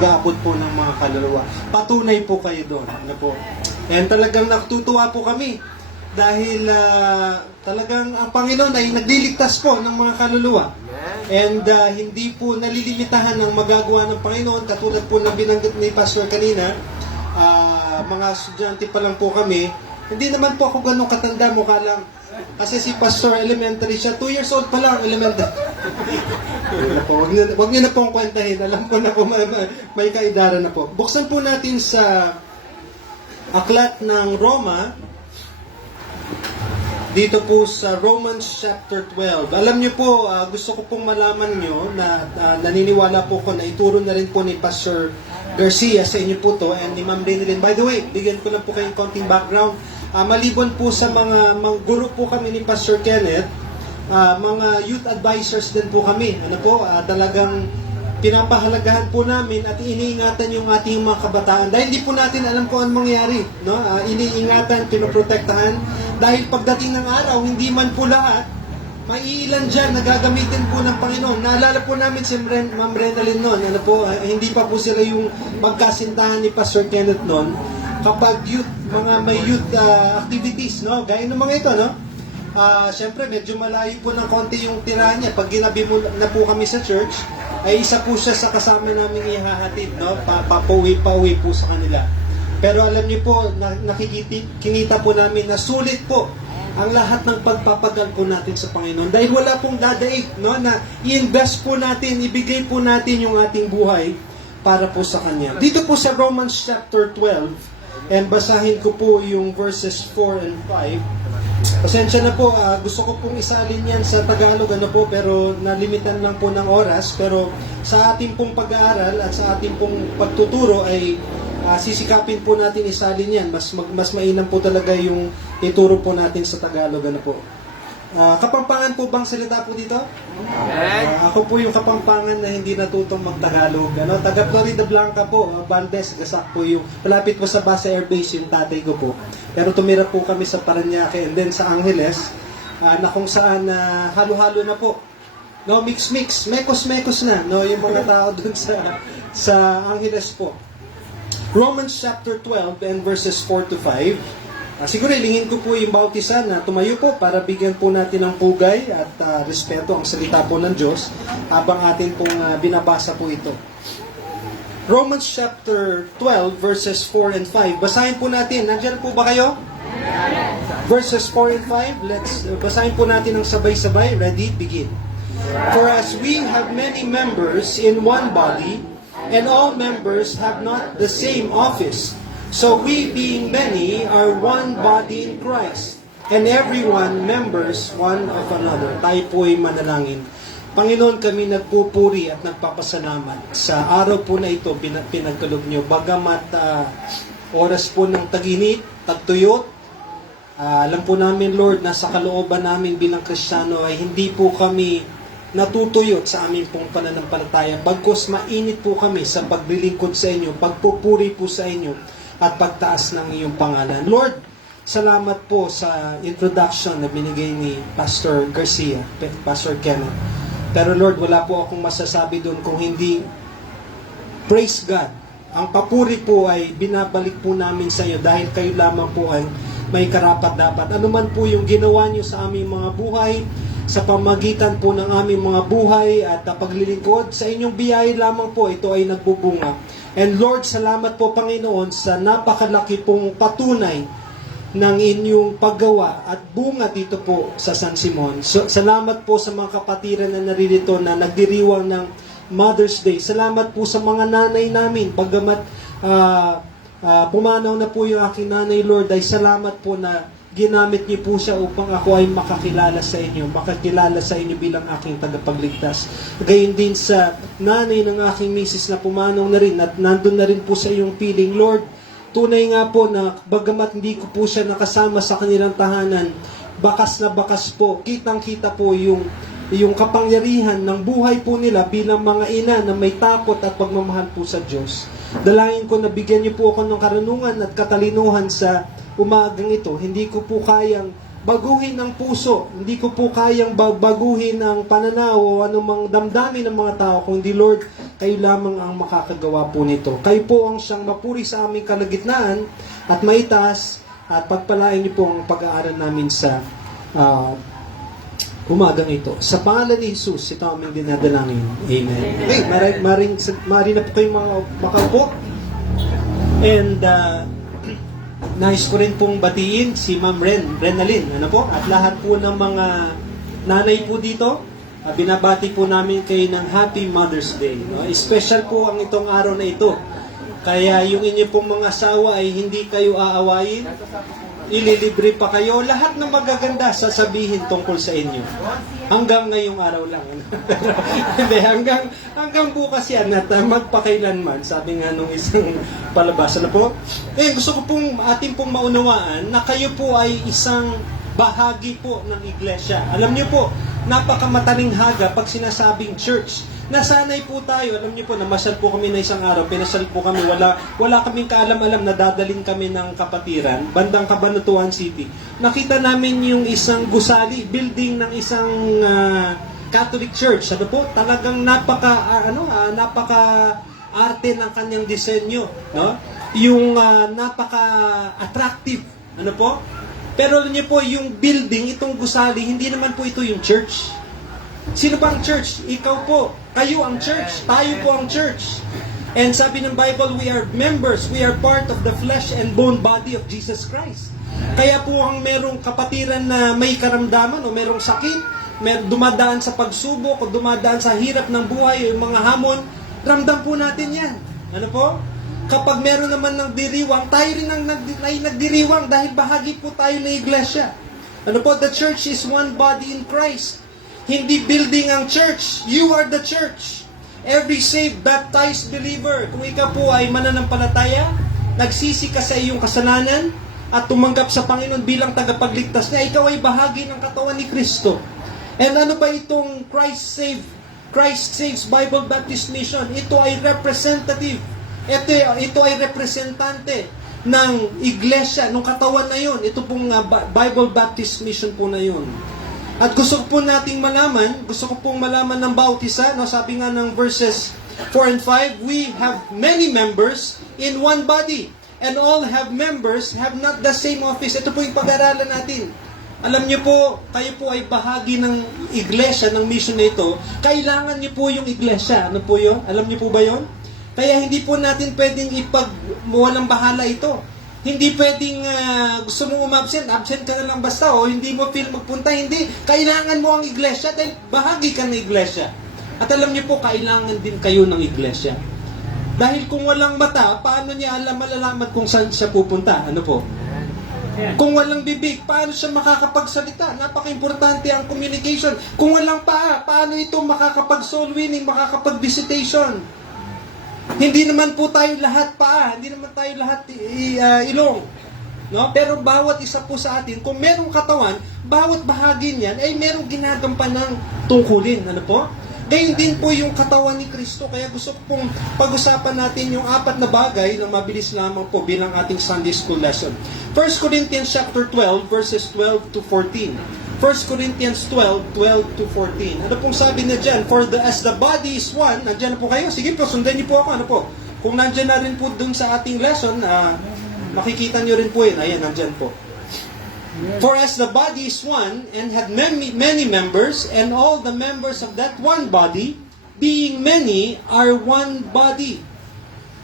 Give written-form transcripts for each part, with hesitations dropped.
Gabot po ng mga kaluluwa. Patunay po kayo doon. Ano po? And talagang natutuwa po kami dahil talagang ang Panginoon ay nagliligtas po ng mga kaluluwa. And hindi po nalilimitahan ng magagawa ng Panginoon katulad po ng binanggit ni Pastor kanina. Mga estudyante pa lang po kami. Hindi naman po ako ganun katanda, mukha lang. Kasi si Pastor elementary siya, 2 years old pa lang, elementary. Huwag niyo na pong kwentahin. Alam ko na po may kaidara na po. Buksan po natin sa aklat ng Roma, dito po sa Romans chapter 12. Alam niyo po, gusto ko pong malaman niyo na naniniwala po ko na ituro na rin po ni Pastor Garcia sa inyo po to and ni Ma'am Renilyn. By the way, bigyan ko lang po kayong konting background. Maliban po sa mga guro po kami ni Pastor Kenneth, mga youth advisors din po kami. Ano po, talagang pinapahalagahan po namin at iniingatan yung ating mga kabataan. Dahil hindi po natin alam kung anong mangyari. No? Iniingatan, pinoprotektahan. Dahil pagdating ng araw, hindi man po lahat, maiilan dyan na gagamitin po ng Panginoon. Naalala po namin si Ma'am Renalyn noon. Ano po, hindi pa po sila yung magkasintahan ni Pastor Kenneth noon. Kapag may youth activities, no? Gaya ng mga ito, no? Siyempre, medyo malayo po ng konti yung tirahan niya. Pag ginabi mo na po kami sa church, ay isa po siya sa kasama namin ihahatid, no? Pauwi po sa kanila. Pero alam niyo po, kinita po namin na sulit po ang lahat ng pagpapagal po natin sa Panginoon. Dahil wala pong dadaig, no? Na i-invest po natin, ibigay po natin yung ating buhay para po sa Kanya. Dito po sa Romans chapter 12, and basahin ko po yung verses 4 and 5. Pasensya na po, gusto ko pong isalin yan sa Tagalog, pero nalimitan lang po ng oras. Pero sa ating pong pag-aaral at sa ating pong pagtuturo ay sisikapin po natin isalin yan. Mas mainam po talaga yung ituro po natin sa Tagalog. Kapampangan po bang salita po dito? Ako po yung Kapampangan na hindi natutong mag-Tagalog. Taga Florida Blanca po, Valdez, Gasak po yung, malapit po sa Basa Air Base yung tatay ko po. Pero tumira po kami sa Parañaque and then sa Angeles, na kung saan halo-halo na po. No, mix-mix, mekos-mekos na, no, yung mga tao dun sa Angeles po. Romans chapter 12 and verses 4 to 5. Siguro ilingin ko po yung bautisan na tumayo po para bigyan po natin ng pugay at respeto ang salita po ng Diyos habang atin pong binabasa po ito. Romans chapter 12 verses 4 and 5. Basahin po natin. Nandiyan po ba kayo? Verses 4 and 5. Let's basahin po natin ng sabay-sabay. Ready? Begin. For as we have many members in one body, and all members have not the same office, so we, being many, are one body in Christ, and everyone members one of another. Tayo po'y manalangin. Panginoon, kami nagpupuri at nagpapasalamat sa araw po na ito pinagkaloob niyo. Bagamat oras po ng tag-init, tagtuyot, alam po namin, Lord, na sa kalooban namin bilang Kristiyano ay hindi po kami natutuyot sa aming pong pananampalataya. Bagkus mainit po kami sa paglilingkod sa inyo, pagpupuri po sa inyo, at pagtaas ng iyong pangalan. Lord, salamat po sa introduction na binigay ni Pastor Garcia, Pastor Kenneth. Pero Lord, wala po akong masasabi doon kung hindi praise God. Ang papuri po ay binabalik po namin sa iyo dahil kayo lamang po ay may karapat-dapat. Ano man po yung ginawa niyo sa aming mga buhay, sa pamagitan po ng aming mga buhay at paglilingkod, sa inyong biyaya lamang po ito ay nagbubunga. And Lord, salamat po Panginoon sa napakalaki pong patunay ng inyong paggawa at bunga dito po sa San Simon. So, salamat po sa mga kapatiran na naririto na nagdiriwang ng Mother's Day. Salamat po sa mga nanay namin. Bagamat pumanaw na po yung aking nanay, Lord, ay salamat po na ginamit niyo po siya upang ako ay makakilala sa inyo bilang aking tagapagligtas. Gayon din sa nanay ng aking misis na pumanong na rin at nandun na rin po sa iyong piling. Lord, tunay nga po na bagamat hindi ko po siya nakasama sa kanilang tahanan, bakas na bakas po, kitang-kita po yung kapangyarihan ng buhay po nila bilang mga ina na may takot at pagmamahal po sa Diyos. Dalangin ko na bigyan niyo po ako ng karunungan at katalinuhan sa umagang ito. Hindi ko po kayang baguhin ang puso. Hindi ko po kayang baguhin ang pananaw o anumang damdamin ng mga tao. Kundi Lord, kayo lamang ang makakagawa po nito. Kayo po ang siyang mapuri sa aming kalagitnaan at maitaas at pagpalain niyo po ang pag-aaral namin sa umagang ito. Sa pangalan ni Jesus, ito aming dinadalangin. Amen. Okay, maring na po kayong makaupo. And nais ko rin pong batiin si Ma'am Renalyn. Ano po? At lahat po ng mga nanay po dito, binabati po namin kayo ng Happy Mother's Day. No? Special po ang itong araw na ito. Kaya yung inyo pong mga asawa ay hindi kayo aawayin. Ililibre pa kayo. Lahat ng magaganda sasabihin tungkol sa inyo. Hanggang ngayong araw lang. Hindi, hanggang bukas yan at magpakailanman. Sabi nga nung isang palabas. Ano po? Gusto ko pong ating pong maunawaan na kayo po ay isang bahagi po ng iglesia. Alam niyo po, napakamataling haga pag sinasabing church. Nasanay po tayo, alam niyo po, namasyal po kami na isang araw, pinasal po kami, wala kaming kaalam-alam na dadalhin kami ng kapatiran, bandang Cabanatuan City. Nakita namin yung isang gusali, building ng isang Catholic Church. Ano po? Talagang napaka arte ng kanyang disenyo, no? Yung napaka-attractive, ano po? Pero alam niyo po, yung building, itong gusali, hindi naman po ito yung church. Sino ba ang church? Ikaw po. Kayo ang church. Tayo po ang church. And sabi ng Bible, we are members. We are part of the flesh and bone body of Jesus Christ. Kaya po ang merong kapatiran na may karamdaman o merong sakit, dumadaan sa pagsubok o dumadaan sa hirap ng buhay o yung mga hamon, ramdam po natin yan. Ano po? Kapag meron naman ng diriwang, tayo rin ang nagdiriwang dahil bahagi po tayo ng iglesia. Ano po? The church is one body in Christ. Hindi building ang church. You are the church. Every saved, baptized believer. Kung ikaw po ay mananampalataya, nagsisi ka sa iyong kasalanan, at tumanggap sa Panginoon bilang tagapagligtas niya, ikaw ay bahagi ng katawan ni Kristo. And ano ba itong Christ Saves Bible Baptist Mission? Ito ay representative. Ito ay representante ng iglesia, ng katawan na yun. Ito pong Bible Baptist Mission po na yun. At gusto ko pong malaman ng bawat isa, no? Sabi nga ng verses 4 and 5, we have many members in one body, and all have members, have not the same office. Ito po yung pag-aralan natin. Alam niyo po, kayo po ay bahagi ng iglesia, ng mission na ito. Kailangan niyo po yung iglesia. Ano po yun? Alam niyo po ba yun? Kaya hindi po natin pwedeng walang bahala ito. Hindi pwedeng gusto mong absent ka na lang basta o hindi mo feel magpunta. Hindi. Kailangan mo ang iglesia dahil bahagi ka ng iglesia. At alam niyo po, kailangan din kayo ng iglesia. Dahil kung walang mata, paano niya malalaman kung saan siya pupunta? Ano po? Kung walang bibig, paano siya makakapagsalita? Napaka-importante ang communication. Kung walang paa, paano ito makakapag-soul winning, makakapag-visitation? Hindi naman po tayo lahat paa, hindi naman tayo lahat ilong. No? Pero bawat isa po sa atin, kung merong katawan, bawat bahagi niyan ay merong ginagampan ng tungkulin. Ano po? Gayun din po yung katawan ni Kristo. Kaya gusto ko pong pag-usapan natin yung 4 na bagay na mabilis lamang po bilang ating Sunday School lesson. 1 Corinthians chapter 12, verses 12 to 14. 1 Corinthians 12, 12 to 14. Ano pong sabi na dyan? As the body is one, nandyan na po kayo? Sige po, sundan niyo po ako. Ano po? Kung nandyan na rin po dun sa ating lesson, makikita niyo rin po yun. Ayan, nandyan po. For as the body is one, and had many members, and all the members of that one body, being many, are one body.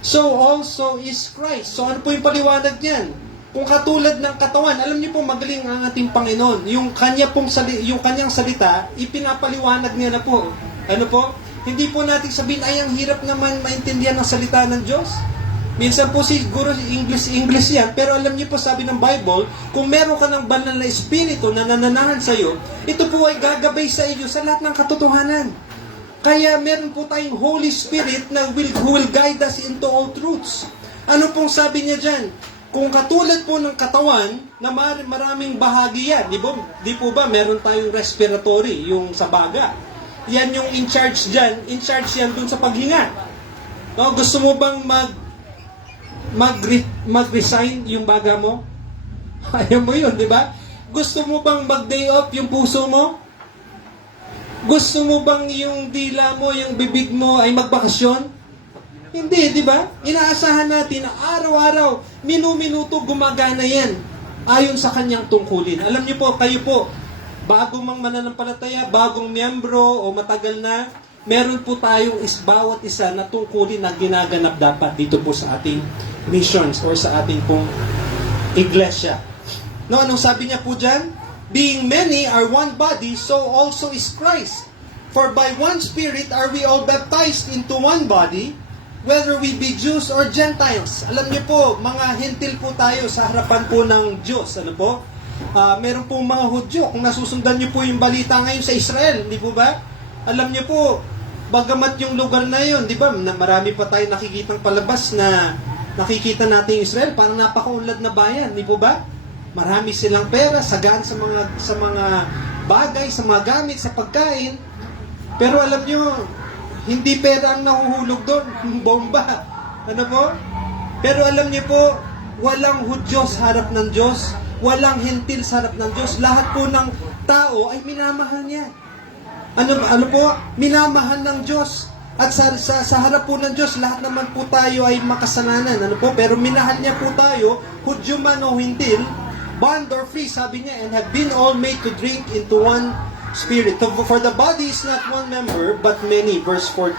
So also is Christ. So ano po yung paliwanag niyan? Kung katulad ng katawan, alam niyo po magaling ang ating Panginoon. Yung kanyang salita, ipinapaliwanag niya na po. Ano po? Hindi po natin sabihin, ay ang hirap naman maintindihan ng salita ng Diyos. Minsan po siguro English yan, pero alam niyo po sabi ng Bible, kung meron ka ng banal na espiritu na nananahan sa iyo, ito po ay gagabay sa iyo sa lahat ng katotohanan. Kaya meron po tayong Holy Spirit na who will guide us into all truths. Ano pong sabi niya dyan? Kung katulad po ng katawan, na maraming bahagi yan, di po ba, meron tayong respiratory, yung sa baga. Yan yung in charge dyan, in charge yan dun sa paghinga. No, gusto mo bang mag-resign yung baga mo? Ayaw mo yun, di ba? Gusto mo bang mag-day off yung puso mo? Gusto mo bang yung dila mo, yung bibig mo ay magbakasyon? Hindi, di ba? Inaasahan natin na araw-araw, minu-minuto gumagana yan ayon sa kanyang tungkulin. Alam niyo po, kayo po, bago mang mananampalataya, bagong miyembro o matagal na, meron po tayong bawat isa na tungkulin na ginaganap dapat dito po sa ating missions or sa ating pong iglesia. No, anong sabi niya po dyan? Being many are one body, so also is Christ. For by one Spirit are we all baptized into one body, whether we be Jews or Gentiles. Alam niyo po, mga hentil po tayo sa harapan po ng Diyos. Ano po? Meron po mga Hudyo. Kung nasusundan niyo po yung balita ngayon sa Israel, hindi po ba? Alam niyo po, bagamat yung lugar na yun, di ba, marami pa tayo nakikitang palabas na nakikita natin Israel, parang napakaunlad na bayan, di po ba? Marami silang pera, sagaan sa mga bagay, sa mga gamit, sa pagkain. Pero alam nyo, hindi pera ang nahuhulog doon, bomba. Ano po? Pero alam niyo po, walang Hudyo sa harap ng Diyos, walang hentil sa harap ng Diyos. Lahat po ng tao ay minamahal niya. Ano po? Minamahal ng Diyos. At sa harap po ng Diyos, lahat naman po tayo ay makasalanan. Ano po? Pero minahal niya po tayo, Hudyo man o hentil, bond or free, sabi niya, and have been all made to drink into one Spirit. For the body is not one member, but many, verse 14.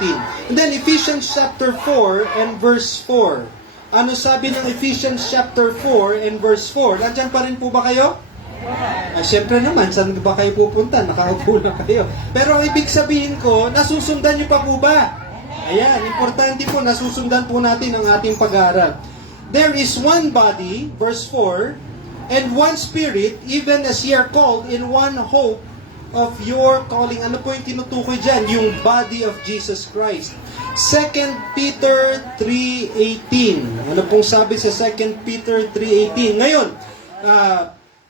And then Ephesians chapter 4 and verse 4. Ano sabi ng Ephesians chapter 4 and verse 4? Nandiyan pa rin po ba kayo? Siyempre naman, saan ba kayo pupunta? Nakaupo na kayo. Pero ang ibig sabihin ko, nasusundan niyo pa po ba? Ayan, importante po, nasusundan po natin ang ating pag-aaral. There is one body, verse 4, and one Spirit, even as ye are called in one hope of your calling. Ano po yung tinutukoy dyan? Yung body of Jesus Christ. 2 Peter 3:18. Ano pong sabi sa 2 Peter 3:18? Ngayon,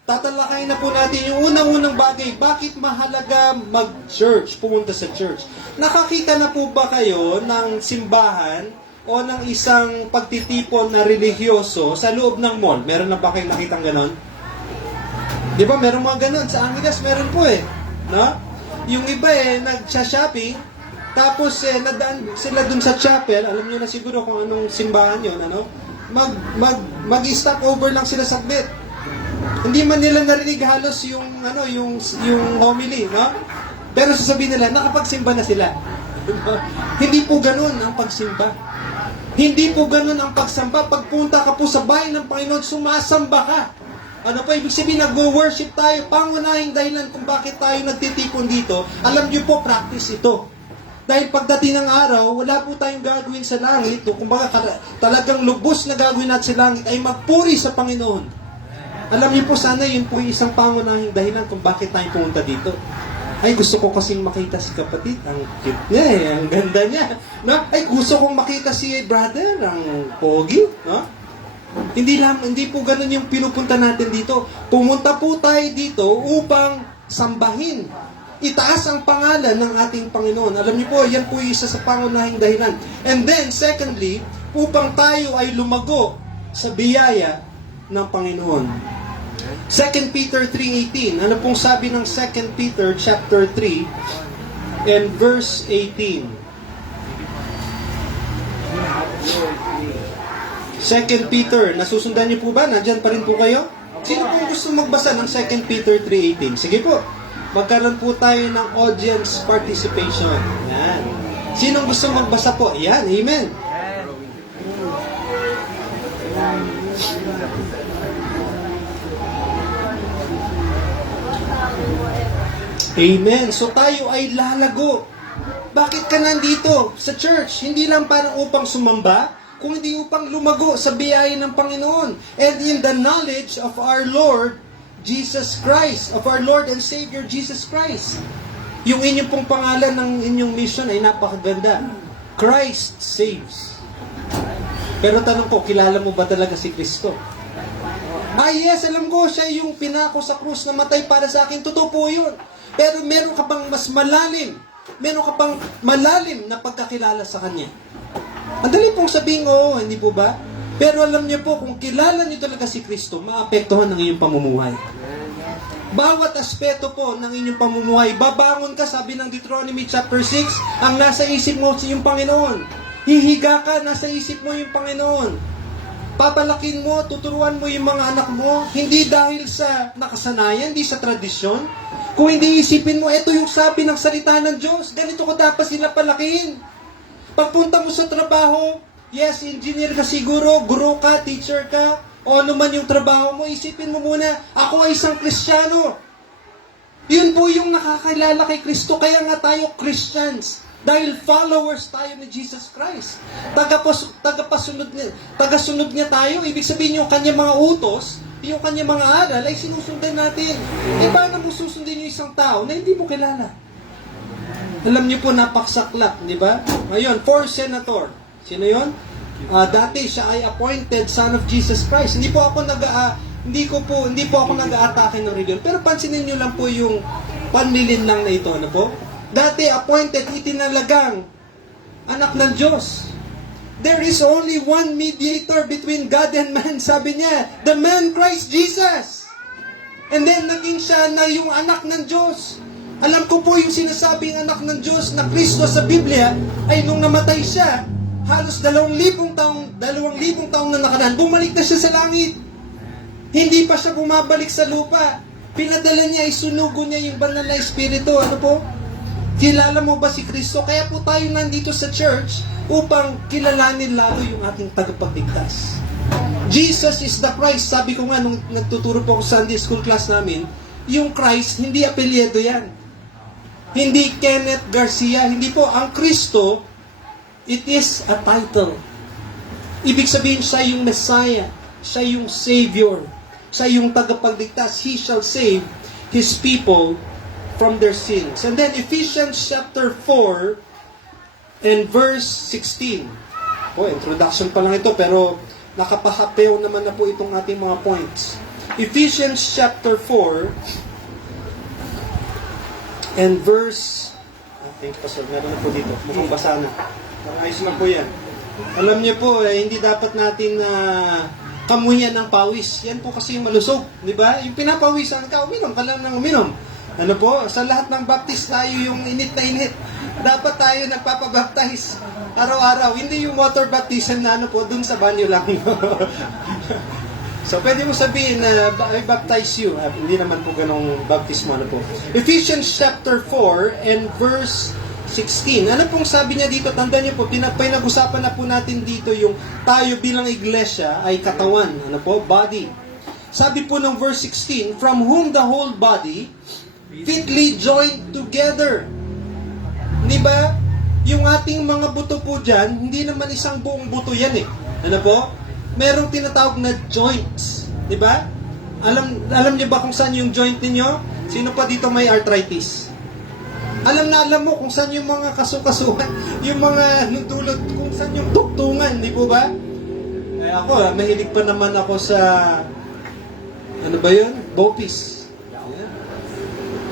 tatalakayin na po natin yung unang-unang bagay. Bakit mahalaga mag-church, pumunta sa church? Nakakita na po ba kayo ng simbahan o ng isang pagtitipon na religyoso sa loob ng mall? Meron na ba kayong nakitang ganon? Di ba, meron mga ganon. Sa Angeles, meron po eh. No? Yung iba nag-shopping, tapos nadaan sila dun sa chapel, alam niyo na siguro kung anong simbahan yun, ano? Mag-stop over lang sila saglit. Hindi man nila narinig halos yung homily, no? Pero sasabihin nila, nakapagsimba na sila. Hindi po ganun ang pagsimba. Hindi po ganun ang pagsamba. Pagpunta ka po sa bahay ng Panginoon, sumasamba ka. Ano pa, ibig sabihin, nag-worship tayo. Pangunahing dahilan kung bakit tayo nagtitipon dito, alam niyo po, practice ito. Dahil pagdating ng araw, wala po tayong gagawin sa langit. Kung baka talagang lubos na gagawin natin sa langit, ay magpuri sa Panginoon. Alam niyo po, sana yun po yung isang pangunahing dahilan kung bakit tayo pumunta dito. Ay, gusto ko kasing makita si kapatid. Ang cute niya ang ganda niya. No? Ay, gusto kong makita si brother, ang pogi. No? Hindi po ganun yung pinupunta natin dito. Pumunta po tayo dito upang sambahin. Itaas ang pangalan ng ating Panginoon. Alam niyo po, yan po yung isa sa pangunahing dahilan. And then, secondly, upang tayo ay lumago sa biyaya ng Panginoon. 2 Peter 3:18. Ano pong sabi ng 2 Peter chapter 3 and verse 18? 2 Peter, nasusundan niyo po ba? Nandyan pa rin po kayo? Sino pong gusto magbasa ng 2 Peter 3:18? Sige po, magkaroon po tayo ng audience participation. Yan. Sinong gusto magbasa po? Yan, amen. Amen. So tayo ay lalago. Bakit ka nandito sa church? Hindi lang parang upang sumamba, kung hindi upang lumago sa biyaya ng Panginoon. And in the knowledge of our Lord Jesus Christ, of our Lord and Savior Jesus Christ. Yung inyong pong pangalan ng inyong mission ay napakaganda. Christ saves. Pero tanong ko, kilala mo ba talaga si Kristo? Yes, alam ko, siya yung pinako sa krus na matay para sa akin. Totoo po yun. Pero meron ka pang mas malalim. Meron ka pang malalim na pagkakilala sa Kanya. Ang dali pong sabihin, oo, hindi po ba? Pero alam niyo po, kung kilala niyo talaga si Kristo, maapektuhan ang iyong pamumuhay. Bawat aspeto po ng inyong pamumuhay, babangon ka, sabi ng Deuteronomy chapter 6, ang nasa isip mo yung Panginoon. Hihiga ka, nasa isip mo yung Panginoon. Papalakin mo, tuturuan mo yung mga anak mo, hindi dahil sa nakasanayan, hindi sa tradisyon. Kung hindi isipin mo, ito yung sabi ng salita ng Diyos, ganito ko dapat sila palakihin. Pagpunta mo sa trabaho, yes, engineer ka siguro, guro ka, teacher ka, o ano man yung trabaho mo, isipin mo muna, ako ay isang Kristiyano. Yun po yung nakakilala kay Kristo, kaya nga tayo Christians. Dahil followers tayo ni Jesus Christ. Tagasunod niya tayo, ibig sabihin yung kanyang mga utos, yung kanyang mga aral ay sinusundan natin. E paano mo susundin yung isang tao na hindi mo kilala? Alam niyo po, napaksaklap, di ba? Ngayon, 4 senator. Sino yun? Dati siya ay appointed son of Jesus Christ. Hindi po ako nag-aatake ng religion. Pero pansinin niyo lang po yung panlilinlang na ito, ano po? Dati appointed, itinalagang anak ng Diyos. There is only one mediator between God and man, sabi niya, the man Christ Jesus. And then naging siya na yung anak ng Diyos. Alam ko po yung sinasabing anak ng Diyos na Kristo sa Biblia ay nung namatay siya, halos 2,000 taong na nakaraan, bumalik na siya sa langit. Hindi pa siya bumabalik sa lupa. Pinadala niya, isunugo niya yung banal na espiritu. Ano po? Kilala mo ba si Kristo? Kaya po tayo nandito sa church upang kilalanin lalo yung ating tagapagligtas. Jesus is the Christ. Sabi ko nga, nung nagtuturo po ako sa Sunday school class namin, yung Christ, hindi apelyido yan. Hindi Kenneth Garcia. Hindi po. Ang Kristo, it is a title. Ibig sabihin, siya yung Messiah. Siya yung Savior. Siya yung tagapagligtas. He shall save His people from their sins. And then Ephesians chapter 4 and verse 16. Introduction pa lang ito, pero nakapahapew naman na po itong ating mga points. Ephesians chapter 4 and verse, thank you, Pastor. Meron na po dito. Mukhang basa na. Ayos na po yan. Alam niyo po, hindi dapat natin kamuyan ng pawis. Yan po kasi yung malusog. Di ba? Yung pinapawisan ka, uminom ka lang ng uminom. Ano po? Sa lahat ng baptist tayo yung init na init. Dapat tayo nagpapabaptize araw-araw. Hindi yung water baptism na ano po, dun sa banyo lang. So, pwede mo sabihin na I baptize you. Hindi naman po ganong baptismo. Ano po? Ephesians chapter 4 and verse 16. Ano pong sabi niya dito? Tandaan niyo po, pinag-usapan na po natin dito yung tayo bilang iglesia ay katawan. Ano po? Body. Sabi po ng verse 16, from whom the whole body fitly joined together. Di ba? Yung ating mga buto po dyan, hindi naman isang buong buto yan eh. Ano po? Merong tinatawag na joints. Di ba? Alam niyo ba kung saan yung joint ninyo? Sino pa dito may arthritis? Alam mo kung saan yung mga kasukasuhan, yung mga nudulot, kung saan yung tuktungan, di po ba? Ako, mahilig pa naman ako sa, ano ba yun? Bopis.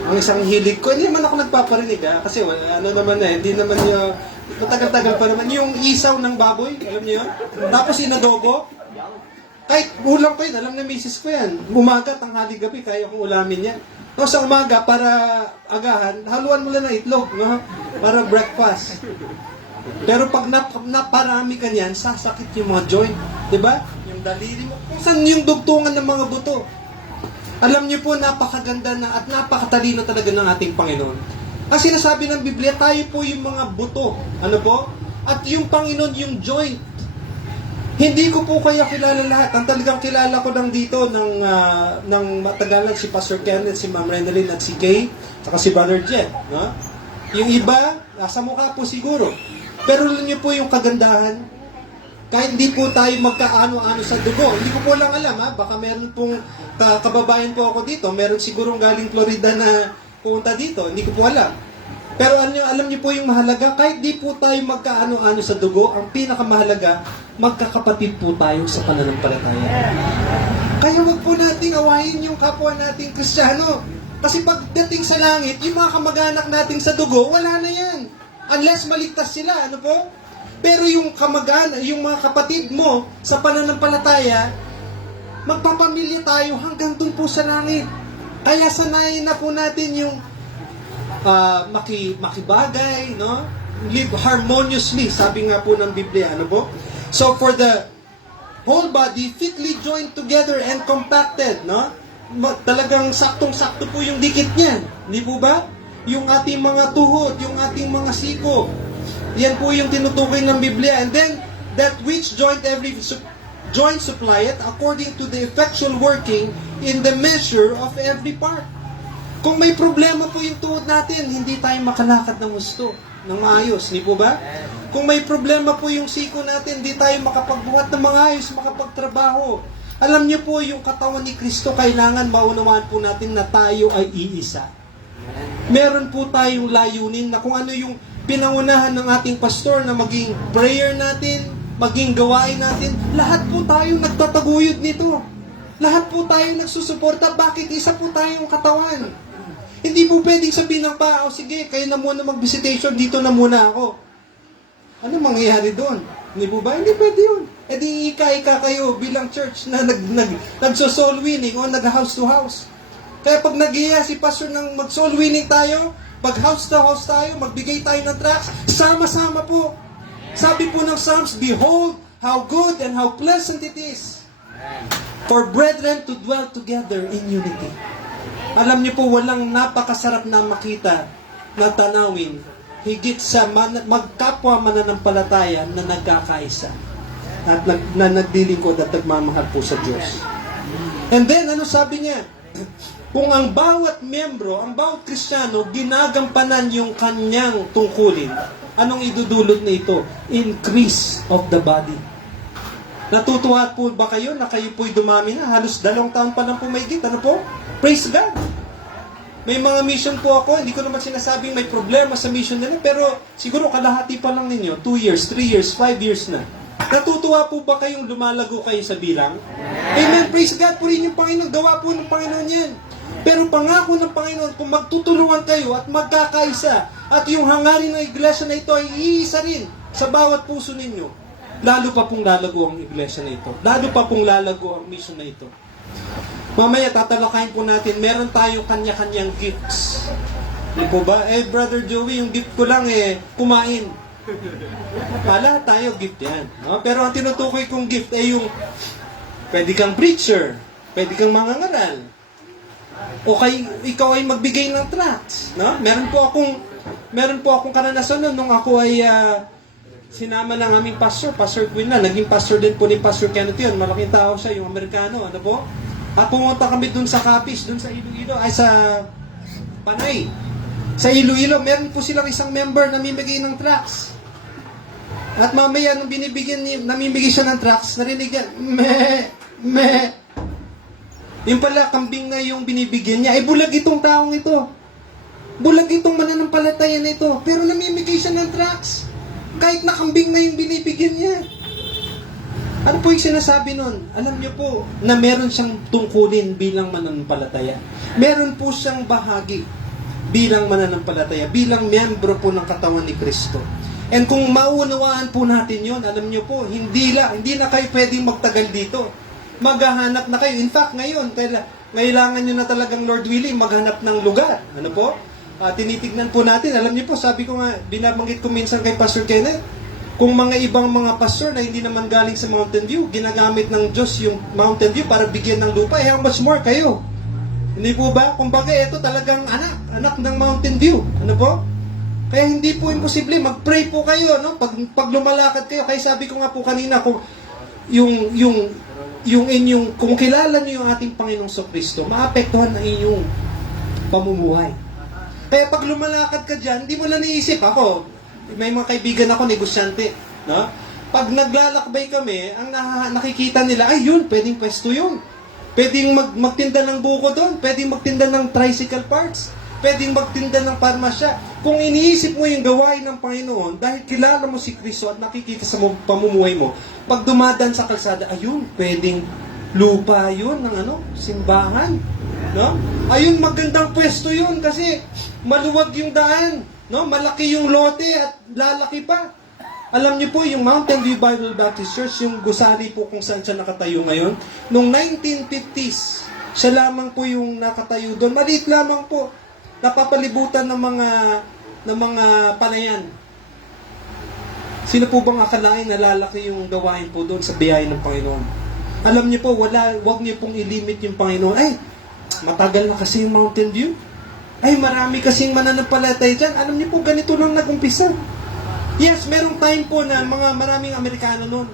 Ang isang hilig ko, hindi naman ako nagpaparinig kasi ano naman hindi naman yung, matagal-tagal pa naman, yung isaw ng baboy, alam niyo yun? Tapos inadobo. Kahit ulam ko yun, alam na misis ko yan. Umaga, tanghali, gabi, kaya kong ulamin yan. No, sa umaga, para agahan, haluan mo lang ng itlog, no? Para breakfast. Pero pag naparami ka niyan, sasakit yung mga joint. Diba? Yung daliri mo. Kung saan yung dugtungan ng mga buto. Alam niyo po, napakaganda na at napakatalino talaga ng ating Panginoon. Kasi sinasabi ng Biblia, tayo po yung mga buto. Ano po? At yung Panginoon, yung joint. Hindi ko po kaya kilala lahat. Ang talagang kilala ko lang dito ng matagalan si Pastor Kenneth, si Ma'am Renalyn at si Kay, saka si Brother Jet. No? Yung iba, nasa mukha po siguro. Pero alam niyo po yung kagandahan, kahit hindi po tayo magkaano-ano sa dugo. Hindi ko po lang alam, baka meron pong kababayan po ako dito, meron sigurong galing Florida na pumunta dito, hindi ko po alam. Pero alam niyo po yung mahalaga, kahit di po tayo magkaano-ano sa dugo, ang pinakamahalaga, magkakapatid po tayo sa pananampalataya. Kaya wag po nating awayin yung kapwa nating Kristiyano. Kasi pagdating sa langit, yung mga kamag-anak nating sa dugo, wala na yan. Unless maligtas sila, ano po? Pero yung kamag-anak, yung mga kapatid mo sa pananampalataya, magpapamilya tayo hanggang dun po sa langit. Kaya sanayin na po natin yung makibagay, no? Live harmoniously, sabi nga po ng Biblia, ano po? So for the whole body, fitly joined together and compacted, no? Talagang saktong-sakto po yung dikit niyan, hindi po ba? Yung ating mga tuhod, yung ating mga siko, yan po yung tinutukoy ng Biblia. And then, that which joint supplieth according to the effectual working in the measure of every part. Kung may problema po yung tuhod natin, hindi tayo makalakad ng gusto, ng maayos, hindi po ba? Kung may problema po yung siko natin, hindi tayo makapagbuhat ng maayos, makapagtrabaho. Alam niyo po, yung katawan ni Kristo, kailangan maunawaan po natin na tayo ay iisa. Meron po tayong layunin na kung ano yung pinangunahan ng ating pastor na maging prayer natin, maging gawain natin, lahat po tayo nagtataguyod nito. Lahat po tayo nagsusuporta. Bakit? Isa po tayong katawan. Hindi po pwedeng sabihin ng tao, sige, kayo na muna mag-visitation, dito na muna ako. Ano mangyayari doon? Hindi po ba? Hindi pwede yun. E di ika-ika kayo bilang church na nagso-soul winning o nag-house to house. Kaya pag nag-iya si pastor ng mag-soul winning tayo, pag house to house tayo, magbigay tayo ng tracts, sama-sama po. Sabi po ng Psalms, behold how good and how pleasant it is for brethren to dwell together in unity. Alam niyo po, walang napakasarap na makita na tanawin higit sa magkapwa mananampalataya na nagkakaisa at na nagdilingkod at nagmamahal po sa Diyos. And then, ano sabi niya? Kung ang bawat membro, ang bawat Kristiyano, ginagampanan yung kanyang tungkulin, anong idudulot na ito? Increase of the body. Natutuwa po ba kayo na kayo po'y dumami na? Halos 2 taon pa lang po mahigit. Ano po? Praise God! May mga mission po ako, hindi ko naman sinasabing may problema sa mission nila, pero siguro kalahati pa lang ninyo, 2 years, 3 years, 5 years na. Natutuwa po ba kayong lumalago kayo sa bilang? Amen, praise God po rin yung Panginoon, gawa po ng Panginoon yan. Pero pangako ng Panginoon, kung magtutulungan kayo at magkakaisa, at yung hangarin ng iglesia na ito ay iisa rin sa bawat puso ninyo, lalo pa pong lalago ang iglesia na ito. Lalo pa pong lalago ang mission na ito. Mamaya, tatalakayin po natin, meron tayong kanya-kanyang gifts. Hindi po ba? Brother Joey, yung gift ko lang kumain. Pala tayo, gift yan. No? Pero ang tinutukoy kong gift ay yung pwede kang preacher, pwede kang mangangaral, o ikaw ay magbigay ng tracts. No? Meron po akong karanasan nun, nung ako ay sinama ng aming pastor, Pastor Quinn na, naging pastor din po ni Pastor Kenneth yun. Malaking tao siya, yung Amerikano, ano po? At pumunta kami dun sa Capiz, dun sa Iloilo, ay sa Panay. Sa Iloilo, meron po silang isang member na namimigay ng tracts. At mamaya, nung namimigay siya ng tracts, narinig yan, meh. Yung pala, kambing na yung binibigyan niya. Bulag itong taong ito. Bulag itong mananampalataya na ito. Pero namimigay siya ng tracts. Kahit na kambing na yung binibigyan niya. Ano po yung sinasabi nun? Alam niyo po na meron siyang tungkulin bilang mananampalataya. Meron po siyang bahagi bilang mananampalataya, bilang miyembro po ng katawan ni Kristo. And kung maunawaan po natin yon, alam niyo po, hindi na kayo pwedeng magtagal dito. Maghahanap na kayo. In fact, ngayon, kailangan nyo na talagang Lord willing, maghanap ng lugar. Ano po? Tinitignan po natin. Alam niyo po, sabi ko nga, binabanggit ko minsan kay Pastor Kenneth, kung mga ibang mga pastor na hindi naman galing sa Mountain View, ginagamit ng Diyos yung Mountain View para bigyan ng lupa, how much more kayo? Hindi po ba? Kumbaga, ito talagang anak ng Mountain View. Ano po? Kaya hindi po imposible, mag-pray po kayo, no? Pag lumalakad kayo, kaya sabi ko nga po kanina, kung kung kilala niyo yung ating Panginoong Kristo, maapektuhan na inyong pamumuhay. Kaya pag lumalakad ka dyan, hindi mo lang niisip, ako, may mga kaibigan ako, negosyante, no? Pag naglalakbay kami, ang nakikita nila, ay yun, pwedeng pwesto yun. Pwedeng magtinda ng buko doon, pwedeng magtinda ng tricycle parts, pwedeng magtinda ng parmasya. Kung iniisip mo yung gawain ng Panginoon, dahil kilala mo si Kristo at nakikita sa pamumuhay mo, pag dumadaan sa kalsada, ayun, pwedeng lupa yun ng simbahan. No? Ayun, magandang pwesto yun kasi maluwag yung daan. No? Malaki yung lote at lalaki pa. Alam niyo po, yung Mountain View Bible Baptist Church, yung gusali po kung saan siya nakatayo ngayon, noong 1950s, Siya lamang po yung nakatayo doon. Maliit lamang po. Napapalibutan ng mga palayan. Sino po bang akalain na lalaki yung gawain po doon sa biyaya ng Panginoon? Alam niyo po, wag niyo pong ilimit yung Panginoon. Ay, matagal na kasi yung Mountain View. Ay, marami kasing mananampalataya dyan. Alam niyo po, ganito lang nag-umpisa. Yes, merong time po na maraming Amerikano noon.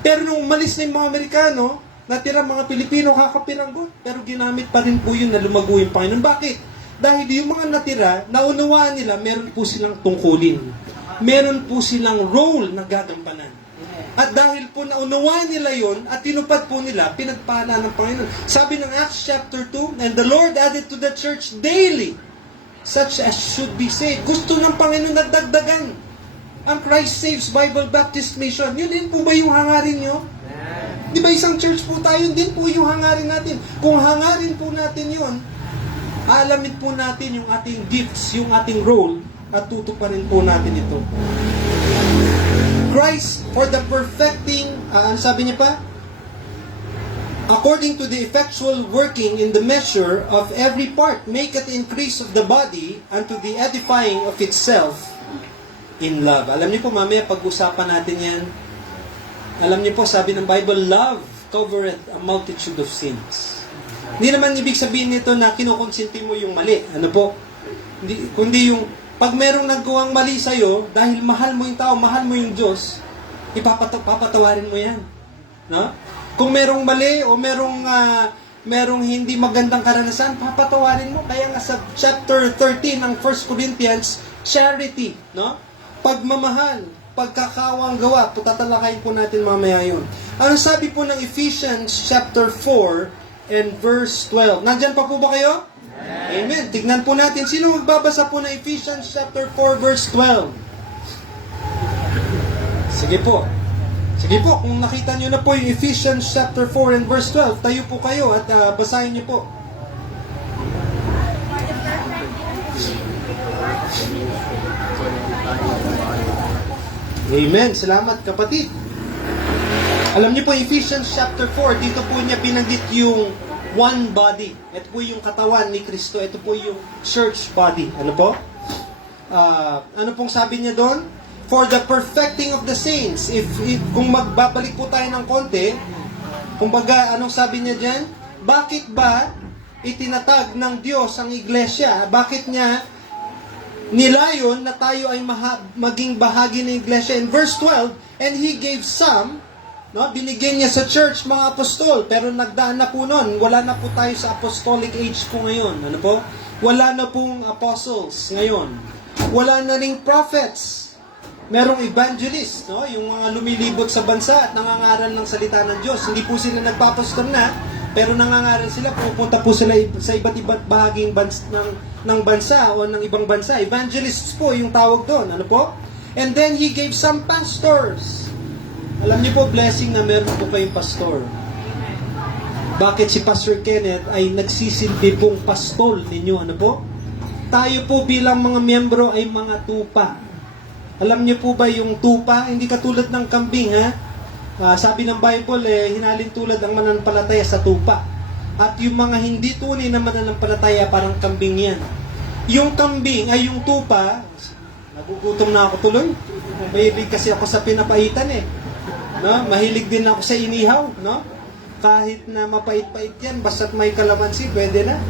Pero nung umalis na yung mga Amerikano, natira mga Pilipino kakapiranggot. Pero ginamit pa rin po yun na lumago yung Panginoon. Bakit? Dahil yung mga natira, naunawaan nila, meron po silang tungkulin. Meron po silang role na gagampanan. At dahil po naunawaan nila yon at tinupad po nila, pinagpala ng Panginoon. Sabi ng Acts chapter 2, and the Lord added to the church daily such as should be saved. Gusto ng Panginoon na dagdagan ang Christ Saves Bible Baptist Mission. Yun din po ba yung hangarin nyo? Di ba isang church po tayo? Yun din po yung hangarin natin. Kung hangarin po natin yun, aalamin po natin yung ating gifts, yung ating role, at tutuparin po natin ito. Christ for the perfecting, ano sabi niya pa? According to the effectual working in the measure of every part, maketh increase of the body unto the edifying of itself in love. Alam niyo po, mamaya pag-usapan natin yan. Alam niyo po, sabi ng Bible, love covereth a multitude of sins. Hindi naman ibig sabihin nito na kinukonsinti mo yung mali. Ano po? Kundi yung pag merong nagawang mali sa'yo, dahil mahal mo yung tao, mahal mo yung Diyos, papatawarin mo yan. No? Kung merong mali o merong hindi magandang karanasan, papatawarin mo. Kaya nga sa chapter 13 ng 1 Corinthians, charity, no? Pagmamahal, pagkakawang gawa, tatalakayin po natin mamaya yun. Ano sabi po ng Ephesians chapter 4 and verse 12? Nandyan pa po ba kayo? Amen. Tignan po natin. Sino magbabasa po ng Ephesians chapter 4 verse 12? Sige po. Sige po, kung nakita nyo na po yung Ephesians chapter 4 and verse 12, tayo po kayo at basahin nyo po. Amen. Salamat kapatid. Alam niyo po, Ephesians chapter 4, dito po niya binanggit yung one body. Ito po yung katawan ni Kristo. Ito po yung church body. Ano po? Ano pong sabi niya doon? For the perfecting of the saints. Kung magbabalik po tayo ng konti, kumbaga, anong sabi niya dyan? Bakit ba itinatag ng Diyos ang iglesia? Bakit niya nilayon na tayo ay maging bahagi ng iglesia? In verse 12, and He gave some, no, binigyan niya sa church mga apostol, pero nagdaan na po noon. Wala na po tayo sa apostolic age po ngayon. Ano po? Wala na pong apostles ngayon. Wala na ring prophets. Merong evangelist, no? Yung mga lumilibot sa bansa at nangangaral ng salita ng Diyos. Hindi po sila nagpapastor na, pero nangangaral sila, pupunta po sila sa iba't ibang bahaging ng bansa o ng ibang bansa. Evangelists po yung tawag doon. Ano po? And then He gave some pastors. Alam niyo po, blessing na meron po kayong pastor. Bakit si Pastor Kenneth ay nagsisilbi pong pastol ninyo? Ano po? Tayo po bilang mga miyembro ay mga tupa. Alam niyo po ba yung tupa? Hindi katulad ng kambing, ha? Sabi ng Bible, hinalin tulad ang mananampalataya sa tupa. At yung mga hindi tunay na mananampalataya, parang kambing yan. Yung kambing ay yung tupa, nagugutom na ako tuloy. Mahilig kasi ako sa pinapaitan No? Mahilig din ako sa inihaw, no? Kahit na mapait-pait yan, basta't may kalamansi, pwede na.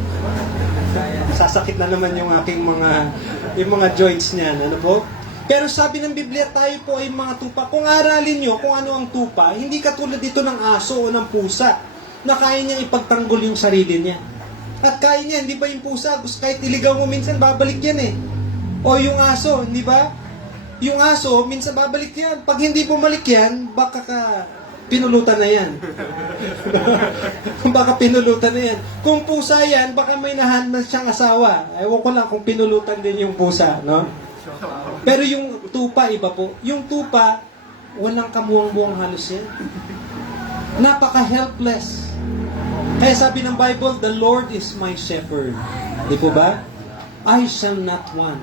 Sasakit na naman yung aking mga joints niyan, ano po? Pero sabi ng Biblia, tayo po ay mga tupa. Kung aralin nyo kung ano ang tupa, hindi katulad dito ng aso o ng pusa na kaya niyang ipagtanggol yung sarili niya. At kaya niya, hindi ba yung pusa, kahit iligaw mo minsan, babalik yan O yung aso, hindi ba? Yung aso, minsan babalik yan. Pag hindi bumalik yan, baka pinulutan na yan. Baka pinulutan na yan. Kung pusa yan, baka may nahanap siyang asawa. Ewan ko lang kung pinulutan din yung pusa, no? Pero yung tupa, iba po. Yung tupa, walang kabuwang-buwang halos yan. Napaka-helpless. Kaya sabi ng Bible, the Lord is my shepherd. Di po ba? I shall not want.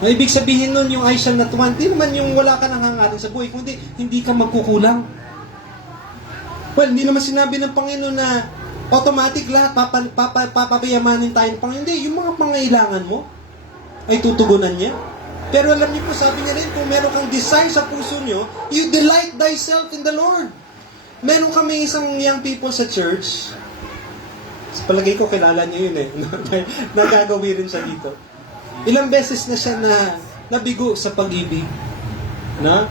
Ibig sabihin nun, yung I shall not want, di naman yung wala ka nang hangarin sa buhay, kundi hindi ka magkukulang. Well, hindi naman sinabi ng Panginoon na automatic lahat, papayamanin tayo ng Panginoon. Hindi, yung mga pangailangan mo, ay tutugunan niya. Pero alam niyo po, sabi niya rin, kung meron kang desire sa puso niyo, you delight thyself in the Lord. Meron kami isang young people sa church, sa palagay ko, kilala niyo yun eh, nagagawi rin siya dito. Ilang beses na siya nabigo sa pag-ibig. Na?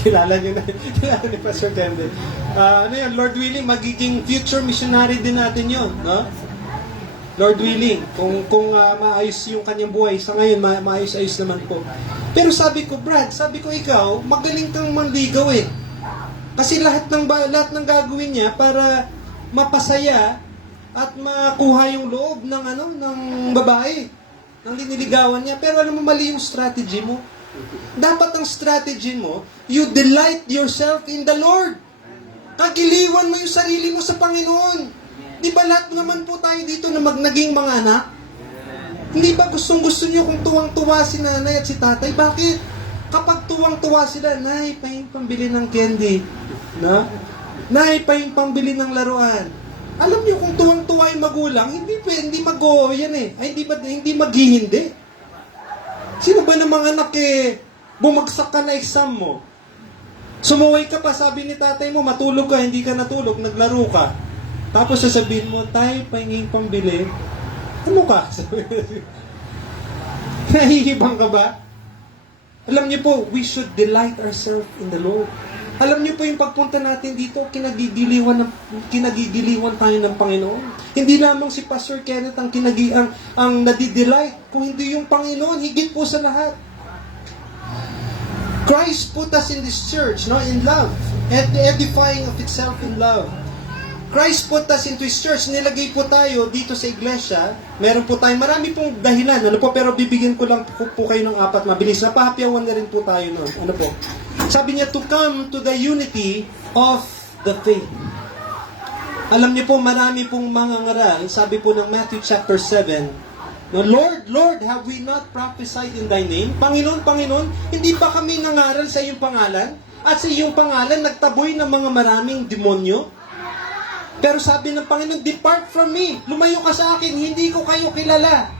Kilala niyo na, kilala ni Pastor Kende. Ano yan, Lord willing, magiging future missionary din natin yun. No? Lord willing, kung maayos yung kanyang buhay, sa ngayon, maayos-ayos naman po. Pero sabi ko, Brad, ikaw, magaling kang manligaw eh. Kasi lahat ng gagawin niya para mapasaya at makuha yung loob ng babae, ng liniligawan niya. Pero alam mo, mali yung strategy mo. Dapat ang strategy mo, you delight yourself in the Lord. Kagiliwan mo yung sarili mo sa Panginoon. Di ba lahat naman po tayo dito na naging mga anak? Hindi ba gustong-gusto niyo kung tuwang-tuwa si nanay at si tatay? Bakit? Kapag tuwang-tuwa sila, nay, pahing pambili ng candy. No? Nay, pahing pambili ng laruan. Alam niyo kung tuwang-tuwa yung magulang, hindi mag-oo yan eh. Ay, hindi maghihindi. Sino ba ng mga anak bumagsak ka na exam mo? Sumuway ka pa, sabi ni tatay mo, matulog ka, hindi ka natulog, naglaro ka. Tapos sasabihin mo, tay, pahinging pambili. Ano ka? Nahihibang ka ba? Alam niyo po, we should delight ourselves in the Lord. Alam niyo po yung pagpunta natin dito, kinagigiliwan tayo ng Panginoon. Hindi lamang si Pastor Kenneth ang nadidelight, kung hindi yung Panginoon, higit po sa lahat. Christ put us in this church, no, in love, and edifying of itself in love. Christ put us into His church. Nilagay po tayo dito sa iglesia. Meron po tayo, marami pong dahilan. Pero bibigyan ko lang po kayo ng 4 mabilis. Napahapyawan na rin po tayo noon. Sabi niya, to come to the unity of the faith. Alam niyo po, marami pong mga ngaral. Sabi po ng Matthew chapter 7, no, Lord, Lord, have we not prophesied in Thy name? Panginoon, Panginoon, hindi ba kami nangaral sa iyong pangalan? At sa iyong pangalan, nagtaboy ng mga maraming demonyo? Pero sabi ng Panginoon, depart from me. Lumayo ka sa akin, hindi ko kayo kilala.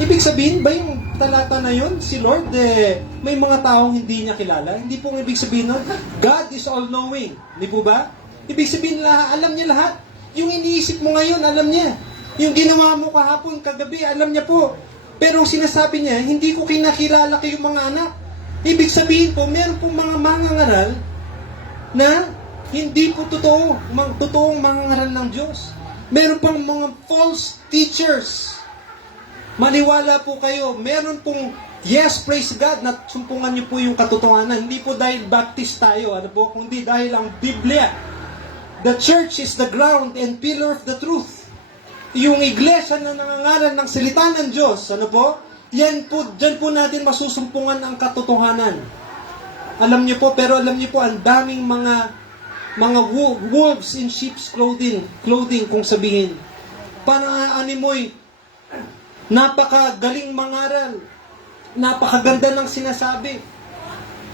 Ibig sabihin ba yung talata na yun, si Lord, may mga taong hindi niya kilala? Hindi po ibig sabihin nun, God is all-knowing. Hindi po ba? Ibig sabihin, alam niya lahat. Yung iniisip mo ngayon, alam niya. Yung ginawa mo kahapon, kagabi, alam niya po. Pero sinasabi niya, hindi ko kinakilala kayong mga anak. Ibig sabihin po, meron pong mga mangangaral na hindi po totoong mangangaral ng Diyos. Meron pang mga false teachers. Maniwala po kayo, meron pong, yes, praise God, na sumpungan niyo po yung katotohanan. Hindi po dahil Baptist tayo, kundi dahil ang Biblia. The church is the ground and pillar of the truth. Yung iglesia na nangangaral ng salita ng Diyos, dyan po natin masusumpungan ang katotohanan. Alam niyo po, ang daming mga wolves in sheep's clothing kung sabihin. Parang animoy, napakagaling mangaral, napakaganda ng sinasabi,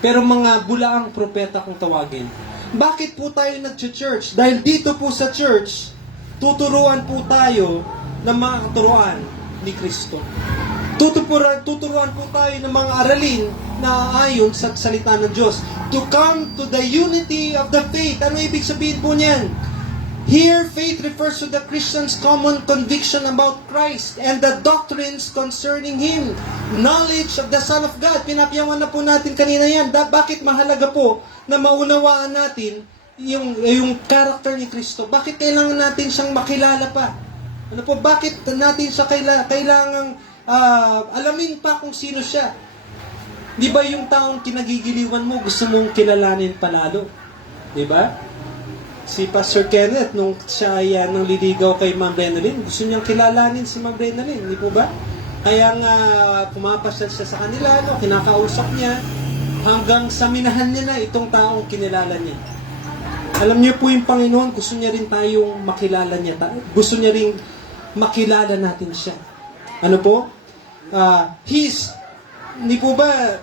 pero mga bulaang propeta kung tawagin. Bakit po tayo nag-church? Dahil dito po sa church, tuturuan po tayo ng mga turuan ni Kristo. Tuturuan po tayo ng mga aralin na ayon sa salita ng Diyos. To come to the unity of the faith. Ano ibig sabihin po niyan? Here, faith refers to the Christian's common conviction about Christ and the doctrines concerning Him. Knowledge of the Son of God. Pinapyawan na po natin kanina yan. Bakit mahalaga po na maunawaan natin yung character ni Kristo? Bakit kailangan natin siyang makilala pa? Bakit natin siya kailangang alamin pa kung sino siya? Di ba yung taong kinagigiliwan mo, gusto mong kilalanin palalo? Di ba? Si Pastor Kenneth, nung siya ay nang liligaw kay Ma'am Renalyn, gusto niyang kilalanin si Ma'am Renalyn, di po ba? Kaya nga, pumapasyal siya sa kanila, kinakausap niya, hanggang sa minahan niya na itong taong kinilala niya. Alam niyo po yung Panginoon, gusto niya rin tayong makilala niya. Gusto niya rin makilala natin siya. Ano po? Hindi po ba,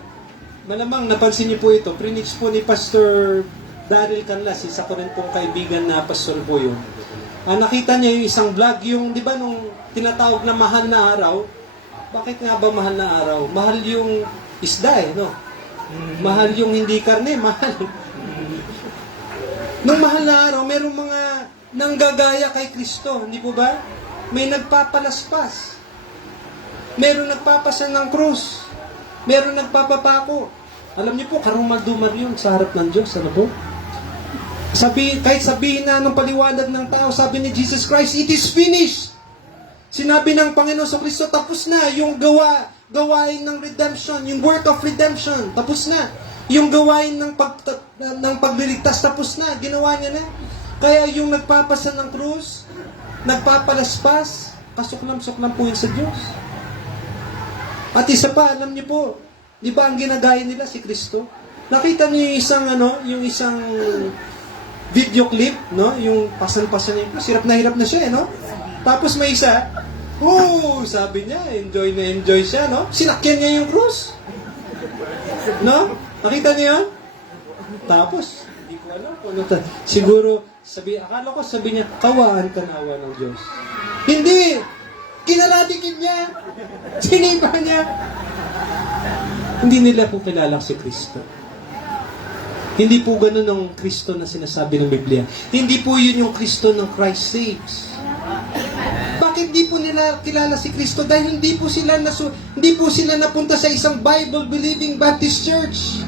malamang napansin niyo po ito, preach po ni Pastor Daryl Canlas, isa ko rin pong kaibigan na pastor po yun. Nakita niya yung isang vlog, yung, di ba, nung tinatawag na mahal na araw. Bakit nga ba mahal na araw? Mahal yung isda no? Mahal yung hindi karne, mahal. Nung mahal na araw, merong mga nanggagaya kay Kristo, hindi po ba? May nagpapalaspas. Meron nagpapasan ng krus. Meron nagpapapako. Alam niyo po, karumal-dumal yun sa harap ng Diyos. Ano po? Kahit sabihin na ng paliwanag ng tao, sabi ni Jesus Christ, it is finished. Sinabi ng Panginoon sa Kristo, tapos na yung gawain ng redemption, yung work of redemption, tapos na. Yung gawain ng pagliligtas, tapos na. Ginawa niya na. Kaya yung nagpapasan ng krus, nagpapalaspas, kasuklam-suklam po yun sa Diyos. At isa pa, alam niyo po, di ba ang ginagaya nila si Kristo? Nakita niyo yung isang video clip, no? Yung pasan-pasan niya. Hirap na siya, no? Tapos may isa, sabi niya, enjoy siya, no? Sinakyan niya yung krus. No? Nakita niyo yun? Tapos, hindi ko alam kung ano siguro, akala ko sabi niya, kawaan ka na awa ng Diyos. Hindi! Kinalatikin niya! Sinipa niya! Hindi nila po kilala si Kristo. Hindi po ganun ang Kristo na sinasabi ng Biblia. Hindi po yun yung Kristo ng Christ saves. Bakit di po nila kilala si Kristo? Dahil hindi po sila napunta sa isang Bible-believing Baptist church.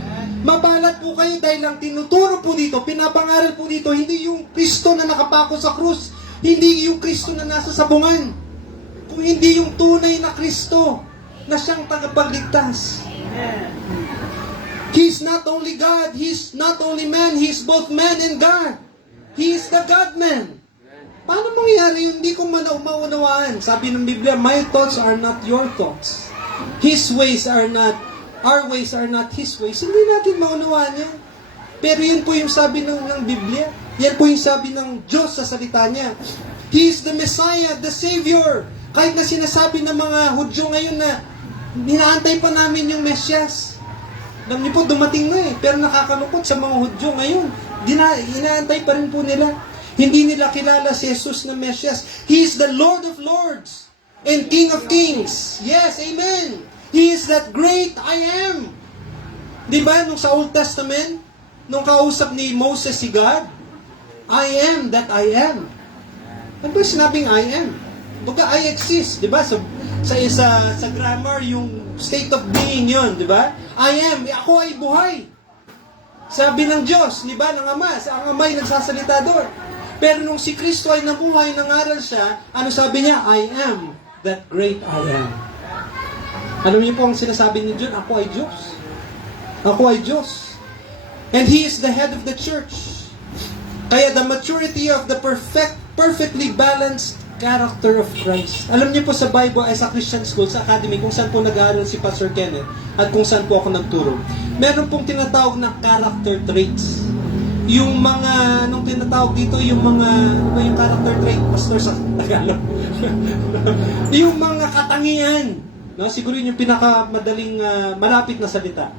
Mabalat po kayo dahil ang tinuturo po dito, pinapangaral po dito, hindi yung Kristo na nakapako sa krus, hindi yung Kristo na nasa sabungan, kung hindi yung tunay na Kristo na siyang tagapagligtas. He's not only God, He's not only man, He's both man and God. He is the God-man. Paano mangyayari yun? Hindi ko maunawaan. Sabi ng Biblia, my thoughts are not your thoughts. His ways are not, our ways are not His ways. Hindi natin maunawaan yan. Pero yun po yung sabi ng Biblia. Yan po yung sabi ng Diyos sa salita niya. He is the Messiah, the Savior. Kahit na sinasabi ng mga Hudyo ngayon na hinaantay pa namin yung Mesyas. Alam niyo po, dumating na Pero nakakalungkot sa mga Hudyo ngayon. Inaantay pa rin po nila. Hindi nila kilala si Jesus na Mesyas. He is the Lord of Lords and King of Kings. Yes, amen. He is that great I am. Di ba, nung sa Old Testament, nung kausap ni Moses si God, I am that I am. Ano ba sinabing I am? Baga, I exist. Di ba? Sa grammar, yung state of being yun, di ba? I am, ako ay buhay. Sabi ng Diyos, di ba, ng Ama, ang Ama ay nagsasalita doon. Pero nung si Kristo ay nabuhay, nangaral siya, ano sabi niya? I am that great I am. Alam niyo po ang sinasabi ni John, ako ay Diyos. Ako ay Diyos. And He is the head of the church. Kaya the maturity of the perfectly balanced character of Christ. Alam niyo po sa Bible, ay sa Christian school, sa academy, kung saan po nag-aaral si Pastor Kenneth, at kung saan po ako nagturo, meron pong tinatawag na character traits. Yung mga, anong tinatawag dito, yung mga, ano yung character trait, Pastor, sa Tagalog? Yung mga katangian. No? Siguro yung pinakamadaling, malapit na salita.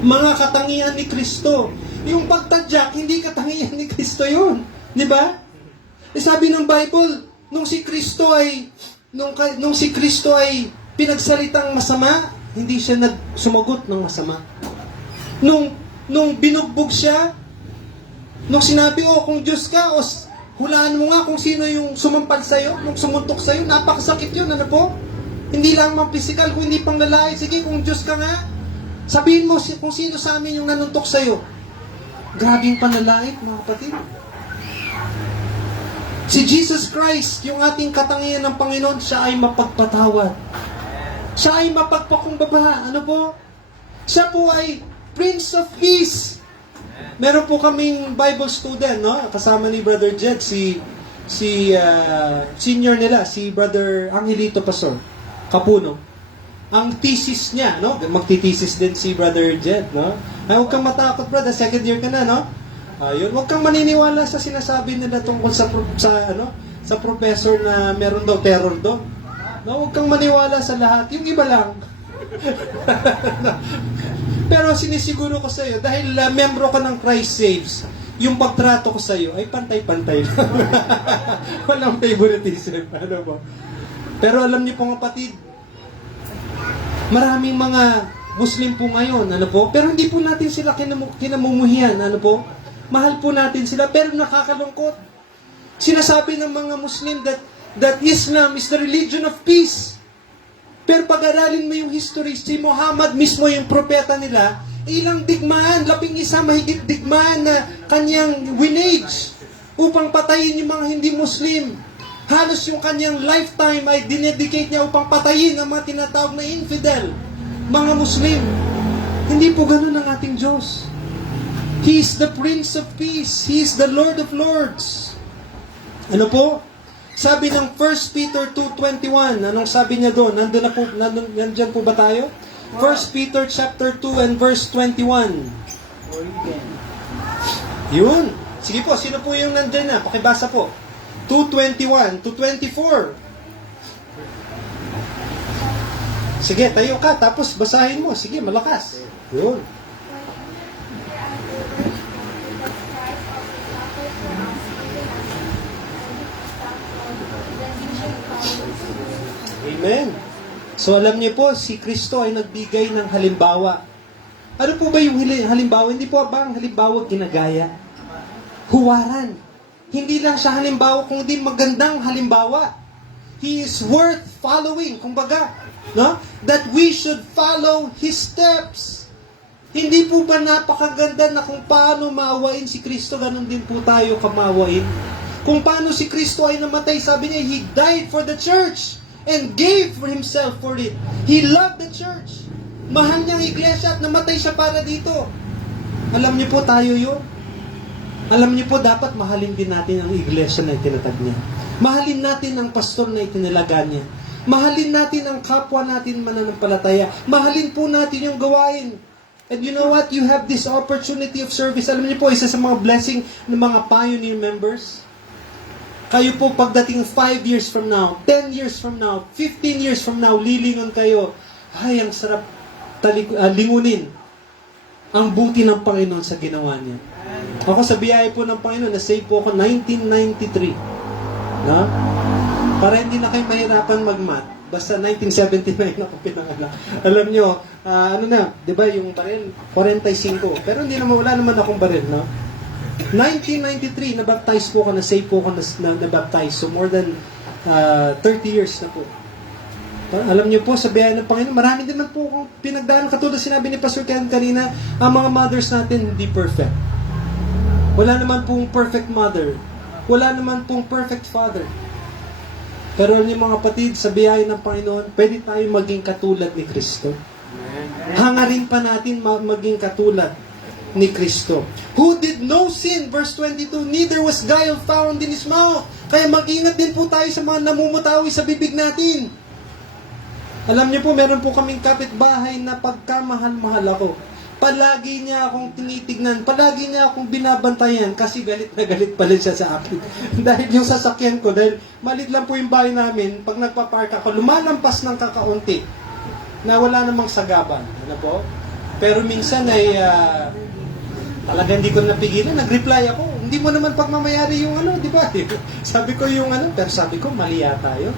Mga katangian ni Kristo. Yung pagtadyak, hindi katangian ni Kristo yun. Di ba? Sabi ng Bible, nung si Kristo ay pinagsalitang masama, hindi siya sumagot ng masama. Nung binugbog siya, nung sinabi, kung Diyos ka, hulaan mo nga kung sino yung sumampal sa'yo, nung sumuntok sa'yo, napakasakit yun, ano po? Hindi lang mang physical, kung hindi pang lalaki, sige, kung Diyos ka nga, sabihin mo kung sino sa amin yung nanuntok sa'yo. Grabing panlalait, mga kapatid. Si Jesus Christ, yung ating katangian ng Panginoon, siya ay mapagpatawad. Siya ay mapagpakumbaba. Ano po? Siya po ay Prince of Peace. Meron po kaming Bible student, no? Kasama ni Brother Jed, si senior nila, si Brother Angelito Pastor Kapuno. Ang thesis niya, no? Magtitesis din si Brother Jed, no? Ay, huwag kang matakot, brother. Second year ka na, no? Ayun, huwag kang maniniwala sa sinasabi nila tungkol sa professor na meron daw terror doon. No, huwag kang maniwala sa lahat. Yung iba lang. Pero sinisiguro ko sa iyo, dahil membro ka ng Christ Saves, yung pagtrato ko sa iyo ay pantay-pantay lang. Walang favoritism. Ano po? Pero alam niyo po kapatid, maraming mga Muslim po ngayon, ano po? Pero hindi po natin sila kinamumuhian, ano po? Mahal po natin sila, pero nakakalungkot. Sinasabi ng mga Muslim that Islam is the religion of peace. Pero pag-aralin mo yung history, si Muhammad mismo yung propeta nila, ilang digmaan, 11 mahigit digmaan na kanyang winage upang patayin yung mga hindi Muslim. Halos yung kanyang lifetime ay dinedicate niya upang patayin ang mga tinatawag na infidel, mga Muslim. Hindi po ganun ang ating Diyos. He is the Prince of Peace. He is the Lord of Lords. Ano po? Sabi ng 1 Peter 2:21, anong sabi niya doon? Nandiyan po ba tayo? 1 Peter chapter 2 and verse 21. Yun. Sige po, sino po yung nandiyan na? Pakibasa po. 2:21 to 24. Sige, tayo ka, tapos basahin mo. Sige, malakas. Yun. Amen. So alam niyo po, si Kristo ay nagbigay ng halimbawa. Ano po ba yung halimbawa? Hindi po ba ang halimbawa ginagaya? Huwaran. Hindi lang siya halimbawa, kundi magandang halimbawa. He is worth following. Kumbaga, no? That we should follow His steps. Hindi po ba napakaganda na kung paano maawain si Kristo, ganun din po tayo kamawain. Kung paano si Kristo ay namatay, sabi niya, He died for the church and gave for Himself for it. He loved the church. Mahal niya ang iglesia at namatay siya para dito. Alam niyo po tayo yun. Alam niyo po, dapat mahalin din natin ang iglesia na itinatag niya. Mahalin natin ang pastor na itinilaga niya. Mahalin natin ang kapwa natin mananampalataya. Mahalin po natin yung gawain. And you know what? You have this opportunity of service. Alam niyo po, isa sa mga blessing ng mga pioneer members, kayo po pagdating 5 years from now, 10 years from now, 15 years from now, lilingon kayo, ay, ang sarap lingunin ang buti ng Panginoon sa ginawa niya. Ako sa biyaya po ng Panginoon, na-save po ako 1993. No? Para hindi na kayo mahirapan mag-math. Basta 1979 ako pinanganak. Alam nyo, di ba yung baril? 45. Pero hindi naman, wala naman akong baril, no? 1993, nabaptize po ako, na-save po ako na-baptize. So more than 30 years na po. Alam niyo po, sa biyaya ng Panginoon, marami din naman po akong pinagdaan. Katulad sinabi ni Pastor Ken kanina, ang mga mothers natin hindi perfect. Wala naman pong perfect mother. Wala naman pong perfect father. Pero alam niyo mga kapatid, sa biyaya ng Panginoon, pwede tayo maging katulad ni Kristo. Hangarin pa natin maging katulad ni Kristo. Who did no sin, verse 22, neither was guile found in His mouth. Kaya mag-ingat din po tayo sa mga namumutawi sa bibig natin. Alam niyo po, meron po kaming kapitbahay na pagkamahal-mahal ako. Palagi niya akong tinitignan, palagi niya akong binabantayan kasi galit na galit pala siya sa akin. Dahil yung sasakyan ko, dahil malit lang po yung bahay namin, pag nagpapark ako, lumalampas ng kakaunti na wala namang sagaban. Ano po? Pero minsan ay talaga hindi ko napigilan, nag-reply ako. Hindi mo naman pagmamayari yung di ba? Sabi ko yung pero sabi ko, mali yata yun.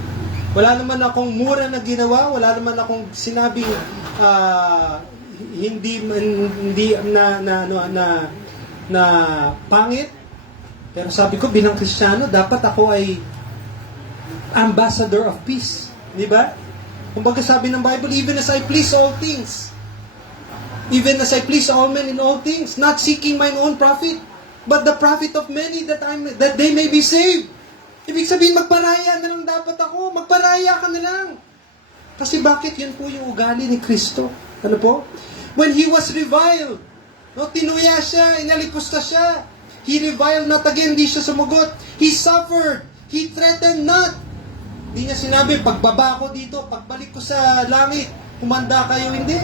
Wala naman akong mura na ginawa, wala naman akong sinabing hindi na pangit. Pero sabi ko, bilang Kristiyano, dapat ako ay ambassador of peace. Di ba? Kumbaga sabi ng Bible, even as I please all things, even as I please all men in all things, not seeking mine own profit, but the profit of many that they may be saved. Ibig sabihin, magparaya na lang dapat ako. Magparaya ka na lang. Kasi bakit? Yun po yung ugali ni Kristo. Ano po? When He was reviled, tinuya siya, inalipusta siya. He reviled not again, hindi siya sumugot. He suffered. He threatened not. Hindi niya sinabi, pagbaba ko dito, pagbalik ko sa langit, humanda kayo, hindi.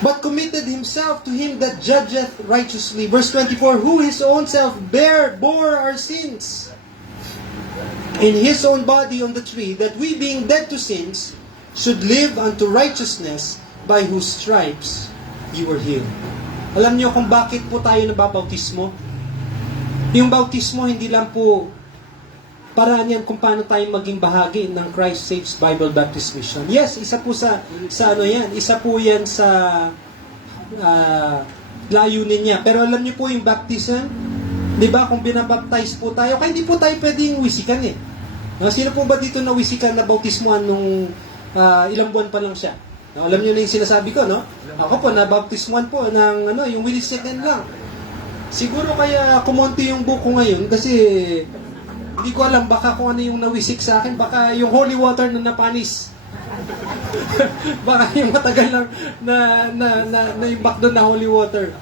But committed Himself to Him that judgeth righteously. Verse 24, who His own self bore our sins in His own body on the tree, that we being dead to sins, should live unto righteousness, by whose stripes you were healed. Alam niyo kung bakit po tayo nababautismo? Yung bautismo hindi lang po paraan yan kung paano tayo maging bahagi ng Christ Saves Bible Baptist Mission. Yes, isa po sa ano yan, isa po yan sa layunin niya. Pero alam niyo po yung baptism, di ba, kung binabaptize po tayo, kaya hindi po tayo pwedeng wisikan eh. Sino po ba dito na wisikan na bautismuhan nung ilang buwan pa lang siya? Alam niyo na yung sinasabi ko, no? Ako po, nabaptismuhan po ng yung millisecond lang. Siguro kaya kumonti yung buko ngayon kasi hindi ko alam, baka kung ano yung nawisik sa akin, baka yung holy water na napanis. Baka yung matagal lang na imbak doon na holy water.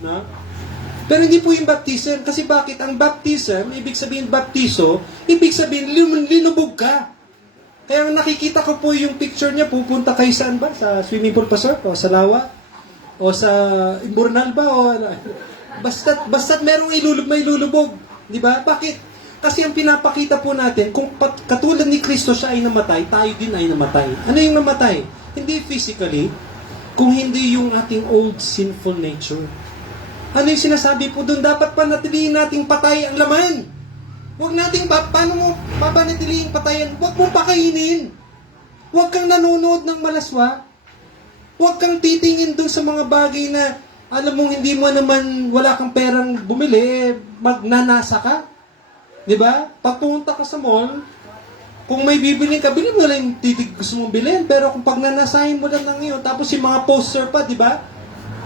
No? Pero hindi po yung baptism. Kasi bakit? Ang baptism, ibig sabihin baptiso, ibig sabihin linubog ka. Kaya nakikita ko po yung picture niya, pupunta kayo saan ba? Sa swimming pool pa, sir? O sa lawa? O sa Imburnal ba? O basta't merong may ilulubog. Di ba? Bakit? Kasi ang pinapakita po natin, kung katulad ni Kristo siya ay namatay, tayo din ay namatay. Ano yung namatay? Hindi physically, kung hindi yung ating old sinful nature. Ano yung sinasabi po doon? Dapat panatilihin nating patay ang laman. Huwag nating, paano mo papanatilihin patayan? Huwag mong pakainin. Huwag kang nanonood ng malaswa. Huwag kang titingin doon sa mga bagay na, alam mong hindi mo naman, wala kang perang bumili, magnanasa ka. Di ba? Pag pumunta ka sa mall, kung may bibili ka, bilhin mo lang yung titig gusto mong bilhin. Pero kung pag nanasahin mo lang ng iyo, tapos yung mga poster pa, di ba?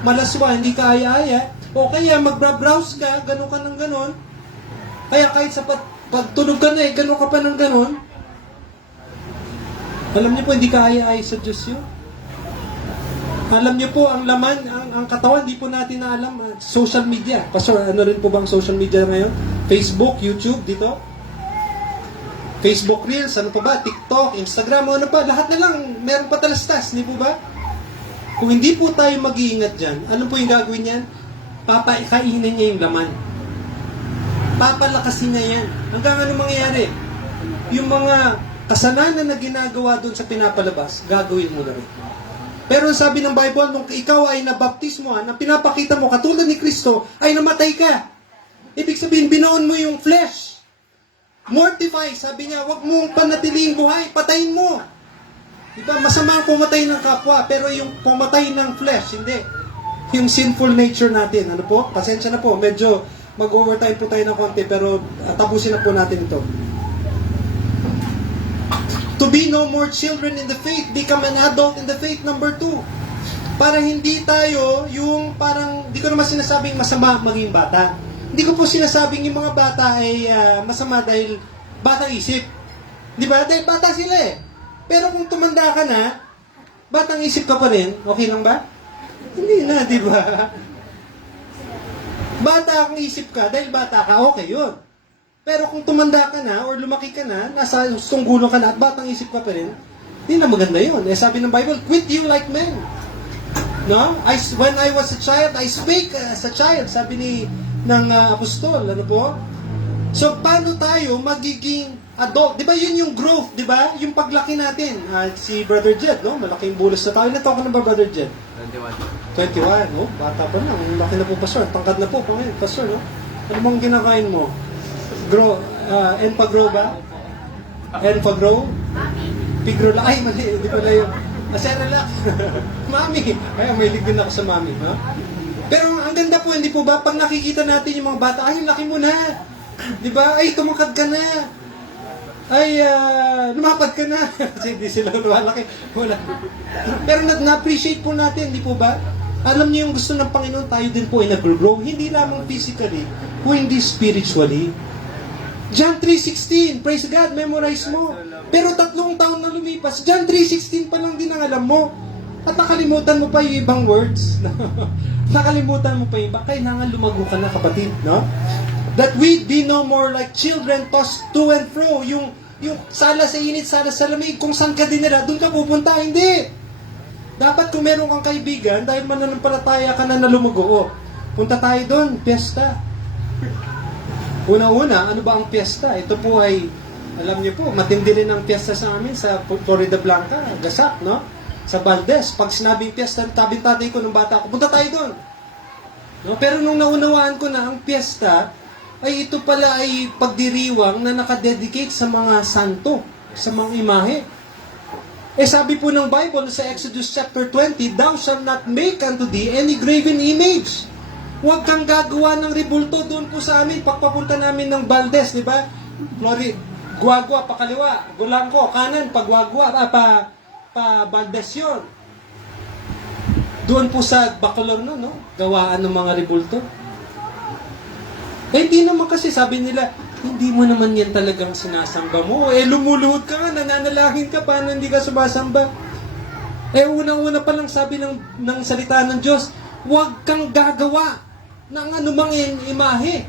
Malaswa, hindi ka aya-aya. O kaya magbra-browse ka, gano'n ka ng gano'n. Kaya kahit sa pagtulog ka na gano'n ka pa ng gano'n. Alam niyo po, hindi ka aya-aya sa Diyos yun. Alam niyo po, ang laman, ang katawan, di po natin na alam. Social media. Pastor, ano rin po bang social media ngayon? Facebook, YouTube, dito? Facebook Reels, ano pa ba? TikTok, Instagram, ano pa? Lahat na lang, meron pa talastas, di po ba? Kung hindi po tayo mag-iingat dyan, ano po yung gagawin niyan? Papakainin niya yung laman. Papalakasin niya yan. Hanggang ano mangyayari? Yung mga kasalanan na ginagawa doon sa pinapalabas, gagawin mo na rin. Pero sabi ng Bible, nung ikaw ay nabaptismohan, ang pinapakita mo, katulad ni Kristo, ay namatay ka. Ibig sabihin, binoon mo yung flesh. Mortify, sabi niya, huwag mong panatiling buhay, patayin mo. Diba, masama ang pumatay ng kapwa, pero yung pumatay ng flesh, hindi. Yung sinful nature natin, ano po? Pasensya na po, medyo mag-overtime po tayo ng konti, pero tapusin na po natin ito. To be no more children in the faith, become an adult in the faith, number 2. Para hindi tayo yung parang, di ko naman sinasabing masama maging bata. Hindi ko po sinasabing yung mga bata ay masama dahil batang isip. Di ba? Dahil bata sila eh. Pero kung tumanda ka na, batang isip ka pa rin, okay lang ba? Hindi na, di ba? Bata ang isip ka, dahil bata ka, okay yun. Pero kung tumanda ka na, or lumaki ka na, nasa sunggulo ka na, at batang isip ka pa rin, hindi na maganda yun. Eh, sabi ng Bible, quit you like men. No? When I was a child, I spake as a child, sabi ng apostol, ano po? So, paano tayo magiging adult? Di ba yun yung growth, di ba? Yung paglaki natin. Si Brother Jed, no? Malaking bulos na tayo. Ilan taon ka na ba, Brother Jed? 21. 21, no? Bata pa na. Laki na po, Pastor. Tangkad na po, Pastor, no? Ano bang kinakain mo? Grow, Enpagro ba? Enpagro? Pigro lang. Ay, mali. Hindi pala yun. Cerelac. Mami. Ay, may din ako sa mami. Ha? Pero ang ganda po, hindi po ba? Pag nakikita natin yung mga bata, ay, laki mo na. Di ba? Ay, tumangkad ka na. Ay, lumapad ka na. Kasi hindi sila lumalaki. Wala. Pero na-appreciate po natin, hindi po ba? Alam niyo yung gusto ng Panginoon, tayo din po ay nag-grow. Hindi lamang physically, kundi spiritually. John 3:16, praise God, memorize mo. Pero 3 taon na lumipas, John 3:16 pa lang din ang alam mo. At nakalimutan mo pa yung ibang words. Nakalimutan mo pa yung iba. Kailangan lumago ka na, kapatid, no? That we be no more like children tossed to and fro. Yung sala sa init, sala sa lamig, kung saan ka dinala, doon ka pupunta. Hindi. Dapat kung meron kang kaibigan, dahil mananampalataya ka na lumago, punta tayo doon, piyesta. Una-una, ano ba ang piyesta? Ito po ay Alam niyo po, matindi rin ang piyesta sa amin sa Florida Blanca, Gasak, no? Sa Valdez. Pag sinabing piyesta, tabi-tatay ko nung bata ko, punta tayo doon. No? Pero nung naunawaan ko na ang piyesta, ay ito pala ay pagdiriwang na nakadedicate sa mga santo, sa mga imahe. Sabi po ng Bible sa Exodus chapter 20, Thou shalt not make unto thee any graven image. Huwag kang gagawa ng rebulto doon po sa amin. Pagpapunta namin ng Valdez, di ba? Guagua, pakaliwa. Gulangko, kanan, pagwagwa, pa Valdez yun. Doon po sa Bacolor no? Gawaan ng mga rebulto. Hindi naman kasi sabi nila, hindi mo naman yan talagang sinasamba mo. Lumuluhod ka nga, nananalangin ka, paano hindi ka sumasamba? Unang-una pa lang sabi ng salita ng Diyos, huwag kang gagawa ng anumang imahe.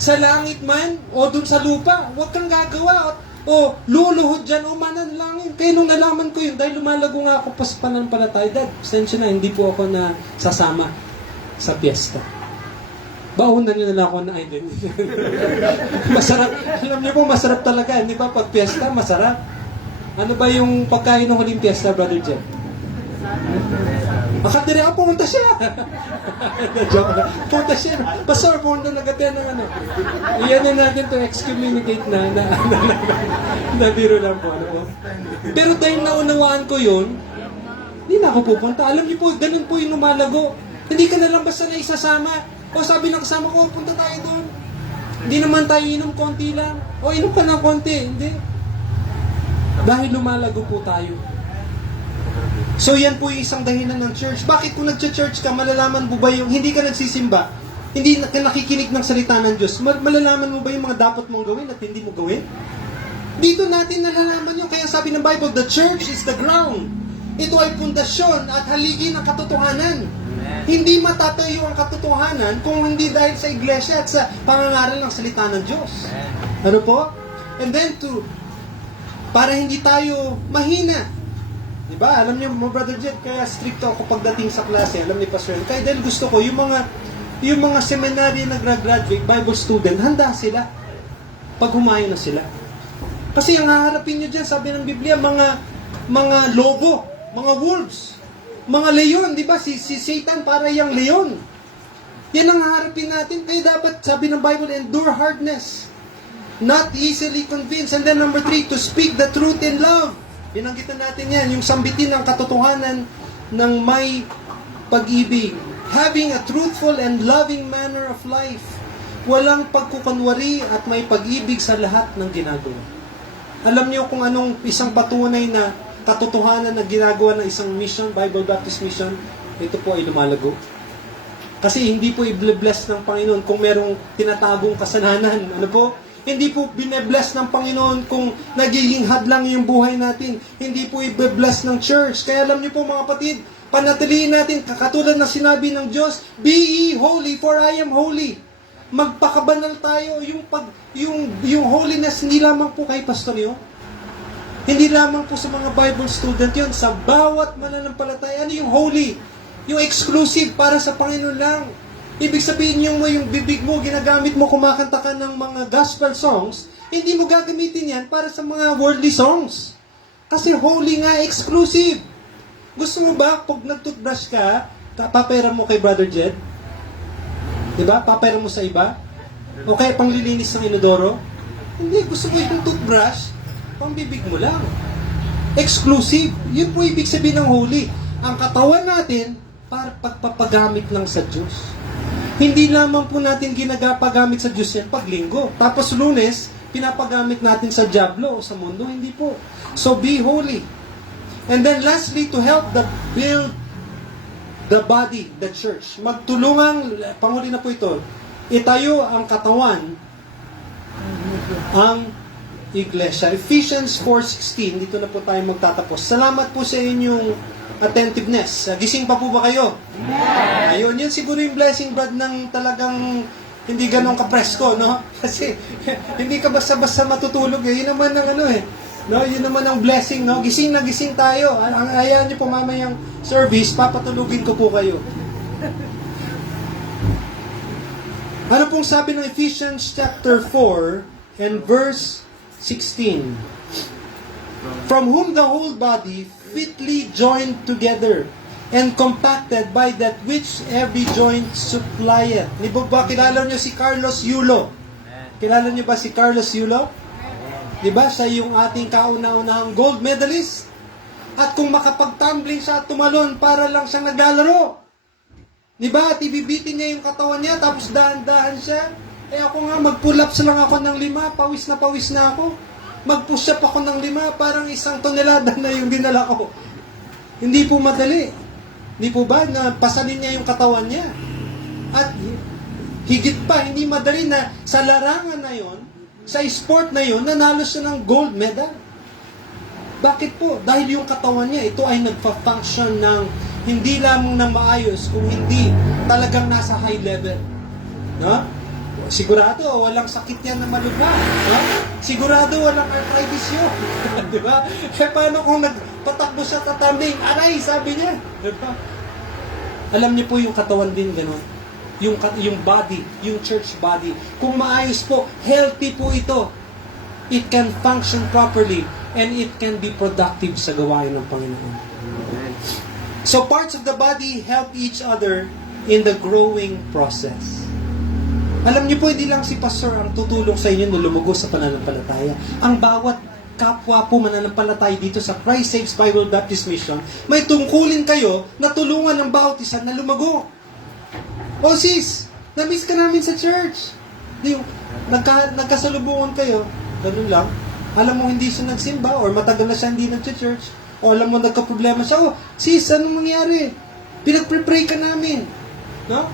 Sa langit man, o dun sa lupa, huwag kang gagawa. O luluhod dyan, o mananalangin. Kaya nung nalaman ko yun, dahil lumalago nga ako pananampalataya, Dad, pasensya na, hindi po ako na sasama sa piyesta. Baunan nyo na lang ako na identity. Masarap. Alam niyo po, masarap talaga. Di ba? Pag piyesta, masarap. Ano ba yung pagkain ng huling piyesta, Brother Jeff? Makadiri ako, pumunta siya. Joke na. Pumunta siya. Pastor, pumunta na agad yan ng ano. Iyan na natin to excommunicate na biro lang po. Ano po. Pero dahil naunawaan ko yun, hindi na ako pupunta. Alam niyo po, ganun po yung lumalago. Hindi ka na lang basta na isasama. O sabi ng kasama ko, punta tayo doon. Hindi naman tayo inom, konti lang. O inom ka ng konti. Hindi. Dahil lumalago po tayo. So yan po yung isang dahilan ng church. Bakit kung nag-church ka, malalaman mo ba yung hindi ka nagsisimba, hindi ka nakikinig ng salita ng Diyos, malalaman mo ba yung mga dapat mong gawin at hindi mo gawin? Dito natin nalalaman yun. Kaya sabi ng Bible, the church is the ground. Ito ay pundasyon at haligi ng katotohanan. Hindi matatayo ang katotohanan kung hindi dahil sa iglesia at sa pangangaral ng salita ng Diyos. Ano po? And then para hindi tayo mahina. Diba? Alam niyo, Brother Jet, kaya stricto ako pagdating sa klase. Alam ni Pastor, kaya dahil gusto ko, yung mga seminary na graduate, Bible student, handa sila. Pag humayo na sila. Kasi ang haharapin nyo dyan, sabi ng Biblia, mga lobo, mga wolves, mga leon, di ba? Si Satan para yung leon. Yan ang haharapin natin. Kaya dapat, sabi ng Bible, endure hardness. Not easily convinced. And then number 3, to speak the truth in love. Binanggitan natin yan, yung sambitin ng katotohanan ng may pag-ibig. Having a truthful and loving manner of life. Walang pagkukunwari at may pag-ibig sa lahat ng ginagawa. Alam niyo kung anong isang patunay na katotohanan na ginagawa ng isang mission, Bible Baptist Mission, ito po ay lumalago. Kasi hindi po i-bless ng Panginoon kung merong tinatagong kasalanan. Ano po? Hindi po bine-bless ng Panginoon kung nagiging hadlang yung buhay natin. Hindi po i-bless ng church. Kaya alam niyo po mga kapatid, panatilihin natin, katulad na sinabi ng Diyos, be ye holy for I am holy. Magpakabanal tayo. Yung holiness, hindi lamang po kay pastor yun. Hindi lamang po sa mga Bible student yun. Sa bawat mananampalataya, ano yung holy? Yung exclusive para sa Panginoon lang. Ibig sabihin yung bibig mo, ginagamit mo, kumakanta ka ng mga gospel songs, hindi mo gagamitin yan para sa mga worldly songs. Kasi holy nga, exclusive. Gusto mo ba, pag nag-toothbrush ka, papera mo kay Brother Jed? Diba? Papera mo sa iba? O kaya panglilinis ng inodoro? Hindi, gusto mo yung toothbrush, pang bibig mo lang. Exclusive. Yun po ibig sabihin ng holy. Ang katawan natin, para pagpapagamit lang sa Diyos. Hindi lamang po natin ginagapagamit sa Diyos yan pag linggo. Tapos Lunes, pinapagamit natin sa diablo o sa mundo. Hindi po. So be holy. And then lastly, to help build the body, the church. Magtulungang, panghuli na po ito, itayo ang katawan, ang iglesia. Ephesians 4:16, dito na po tayo magtatapos. Salamat po sa inyong attentiveness. Gising pa po ba kayo? Yeah. Ayun, yun siguro yung blessing, Brad, ng talagang hindi ganun kapresko, no? Kasi hindi ka basta-basta matutulog eh. Yun naman ang no? Yun naman ang blessing, no? Gising na gising tayo. Ang ayaw nyo po mamayang service, papatulugin ko po kayo. Ano pong sabi ng Ephesians chapter 4 and verse 16. From whom the whole body fitly joined together and compacted by that which every joint supplieth. Di ba kilala nyo si Carlos Yulo? Kilala nyo ba si Carlos Yulo? Di ba? Siya yung ating kauna-unahang gold medalist. At kung makapag-tumbling siya at tumalon, para lang siyang naglalaro. Di ba? At ibibitin niya yung katawan niya, tapos dahan-dahan siya. Eh ako nga, mag-pull ups lang ako ng 5, pawis na ako. Mag-push up ako ng 5, parang 1 tonelada na yung dinala ko. Hindi po madali. Hindi po ba? Na pasalin niya yung katawan niya. At higit pa, hindi madali na sa larangan na yon, sa sport na yon, nanalo siya ng gold medal. Bakit po? Dahil yung katawan niya, ito ay nagpa-function ng hindi lamang ng maayos, kung hindi talagang nasa high level. No? Sigurado, walang sakit yan na malubha. No? Sigurado, walang arthritis yun. Di ba? Eh, paano kung nagpatakbo siya tatambing? Aray, sabi niya. Di ba? Alam niyo po yung katawan din gano'n. Yung body, yung church body. Kung maayos po, healthy po ito. It can function properly and it can be productive sa gawain ng Panginoon. So parts of the body help each other in the growing process. Alam niyo po, hindi lang si Pastor ang tutulong sa inyo na lumugo sa pananampalataya. Ang bawat kapwa po mananampalataya dito sa Christ Saves Bible Baptist Mission, may tungkulin kayo na tulungan ng bawat isa na lumago. O sis, na-miss ka namin sa church. Nagkasalubungan kayo, ganun lang. Alam mo hindi siya nagsimba or matagal na siya hindi nag-church. O alam mo nagka-problema siya. O, sis, anong mangyari? Pinag-pray ka namin. No?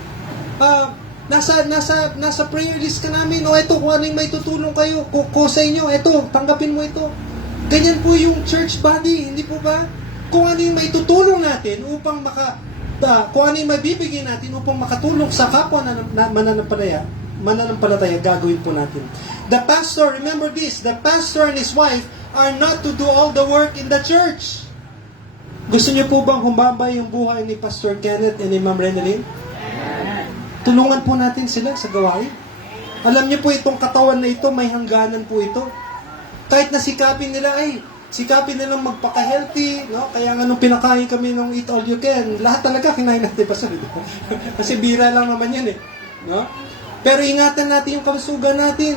Nasa prayer list ka namin. O eto, kung ano yung may tutulong kayo ko sa inyo, eto, tanggapin mo ito. Ganyan po yung church body, hindi po ba? Kung ano yung may tutulong natin upang kung ano yung mabibigyan natin upang makatulong sa kapwa na mananampalataya, gagawin po natin. The pastor, remember this, the pastor and his wife are not to do all the work in the church. Gusto niyo po bang humabay yung buhay ni Pastor Kenneth and ni Ma'am Renalyn? Tulungan po natin sila sa gawain. Alam niyo po, itong katawan na ito, may hangganan po ito. Kahit na sikapin nila, nilang magpaka-healthy, no? Kaya nga nung pinakain kami ng Eat All You Can, lahat talaga kinain natin, Pastor. Kasi bira lang naman yan no? Pero ingatan natin yung kalusugan natin.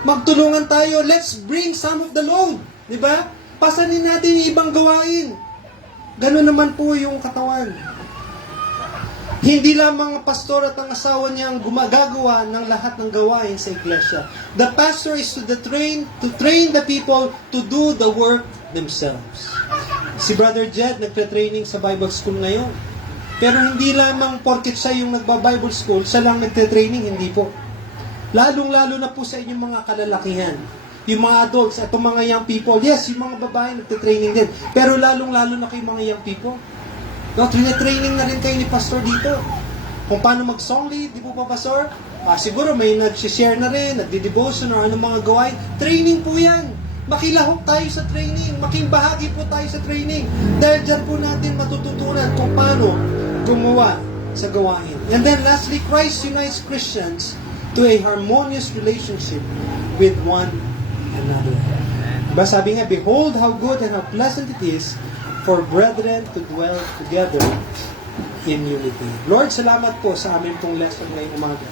Magtulungan tayo. Let's bring some of the load. Di ba? Pasanin natin yung ibang gawain. Ganun naman po yung katawan. Hindi lamang ang pastor at ang asawa niya ang gumagagawa ng lahat ng gawain sa iglesia. The pastor is to train the people to do the work themselves. Si Brother Jed nagtre-training sa Bible School ngayon. Pero hindi lamang porket siya yung nagba-Bible School, siya lang nagtre-training, hindi po. Lalong-lalo na po sa inyong mga kalalakihan. Yung mga adults, at mga young people, yes, yung mga babae nagte-training din. Pero lalong-lalo na kayo mga young people. No, training na rin kayo ni Pastor dito. Kung paano mag-song lead, di po ba, Pastor? Siguro may nag-share na rin, nagdi-devotion or anong mga gawain. Training po yan. Makilahok tayo sa training. Making bahagi po tayo sa training. Dahil dyan po natin matututunan kung paano gumawa sa gawain. And then lastly, Christ unites Christians to a harmonious relationship with one another. Diba sabi nga, behold how good and how pleasant it is for brethren to dwell together in unity. Lord, salamat po sa amin pong lesson ngayong umaga.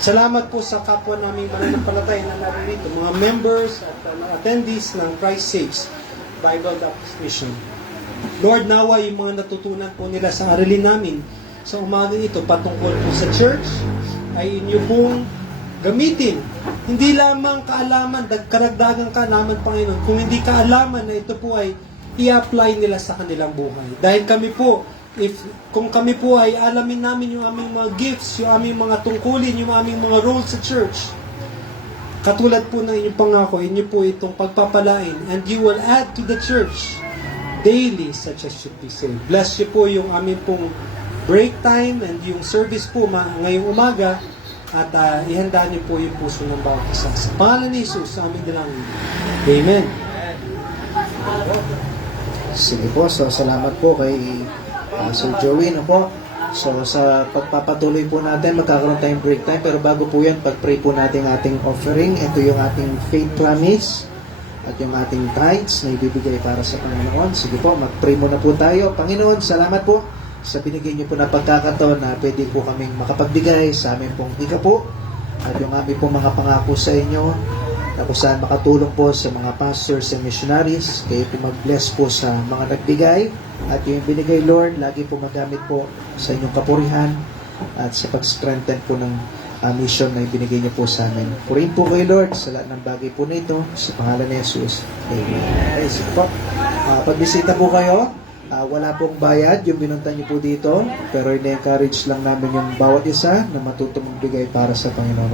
Salamat po sa kapwa namin mananampalataya na narito, mga members at attendees ng Christ Saves Bible Baptist Mission. Lord, nawa yung mga natutunan po nila sa aralin namin sa umaga ito patungkol po sa church ay inyo pong gamitin. Hindi lamang kaalaman, karagdagang kaalaman, Panginoon, kung hindi kaalaman na ito po ay i-apply nila sa kanilang buhay. Dahil kami po, kung kami po ay alamin namin yung aming mga gifts, yung aming mga tungkulin, yung aming mga roles sa church, katulad po ng inyong pangako, inyo po itong pagpapalain, and you will add to the church daily such as should be saved. Bless you po yung aming pong break time and yung service po ngayong umaga at ihanda niyo po yung puso ng bawat isa. Sa pangalan ni Jesus, sa aming dalangin. Amen. Sige po, so salamat po kay Sir Joey na po. So sa pagpapatuloy po natin, magkakaroon tayong break time. Pero bago po yan, pag-pray po natin ating offering. Ito yung ating faith promise at yung ating tithes na ibibigay para sa Panginoon. Sige po, mag-pray muna po tayo. Panginoon, salamat po sa binigay niyo po na pagkakataon na pwede po kaming makapagbigay sa amin pong ikapo at yung aming pong mga pangako sa inyo. Tapos saan makatulong po sa mga pastors and missionaries. Kayo po mag-bless po sa mga nagbigay. At yung binigay, Lord, lagi po magamit po sa inyong kapurihan at sa pag-strengthen po ng mission na ibinigay niyo po sa amin. Purihin po kayo, Lord, sa lahat ng bagay po nito. Sa pangalan ni Jesus. Amen. Okay, sige po. Pagbisita po kayo, wala pong bayad yung binunta niyo po dito. Pero in-encourage lang namin yung bawat isa na matutong magbigay para sa Panginoon.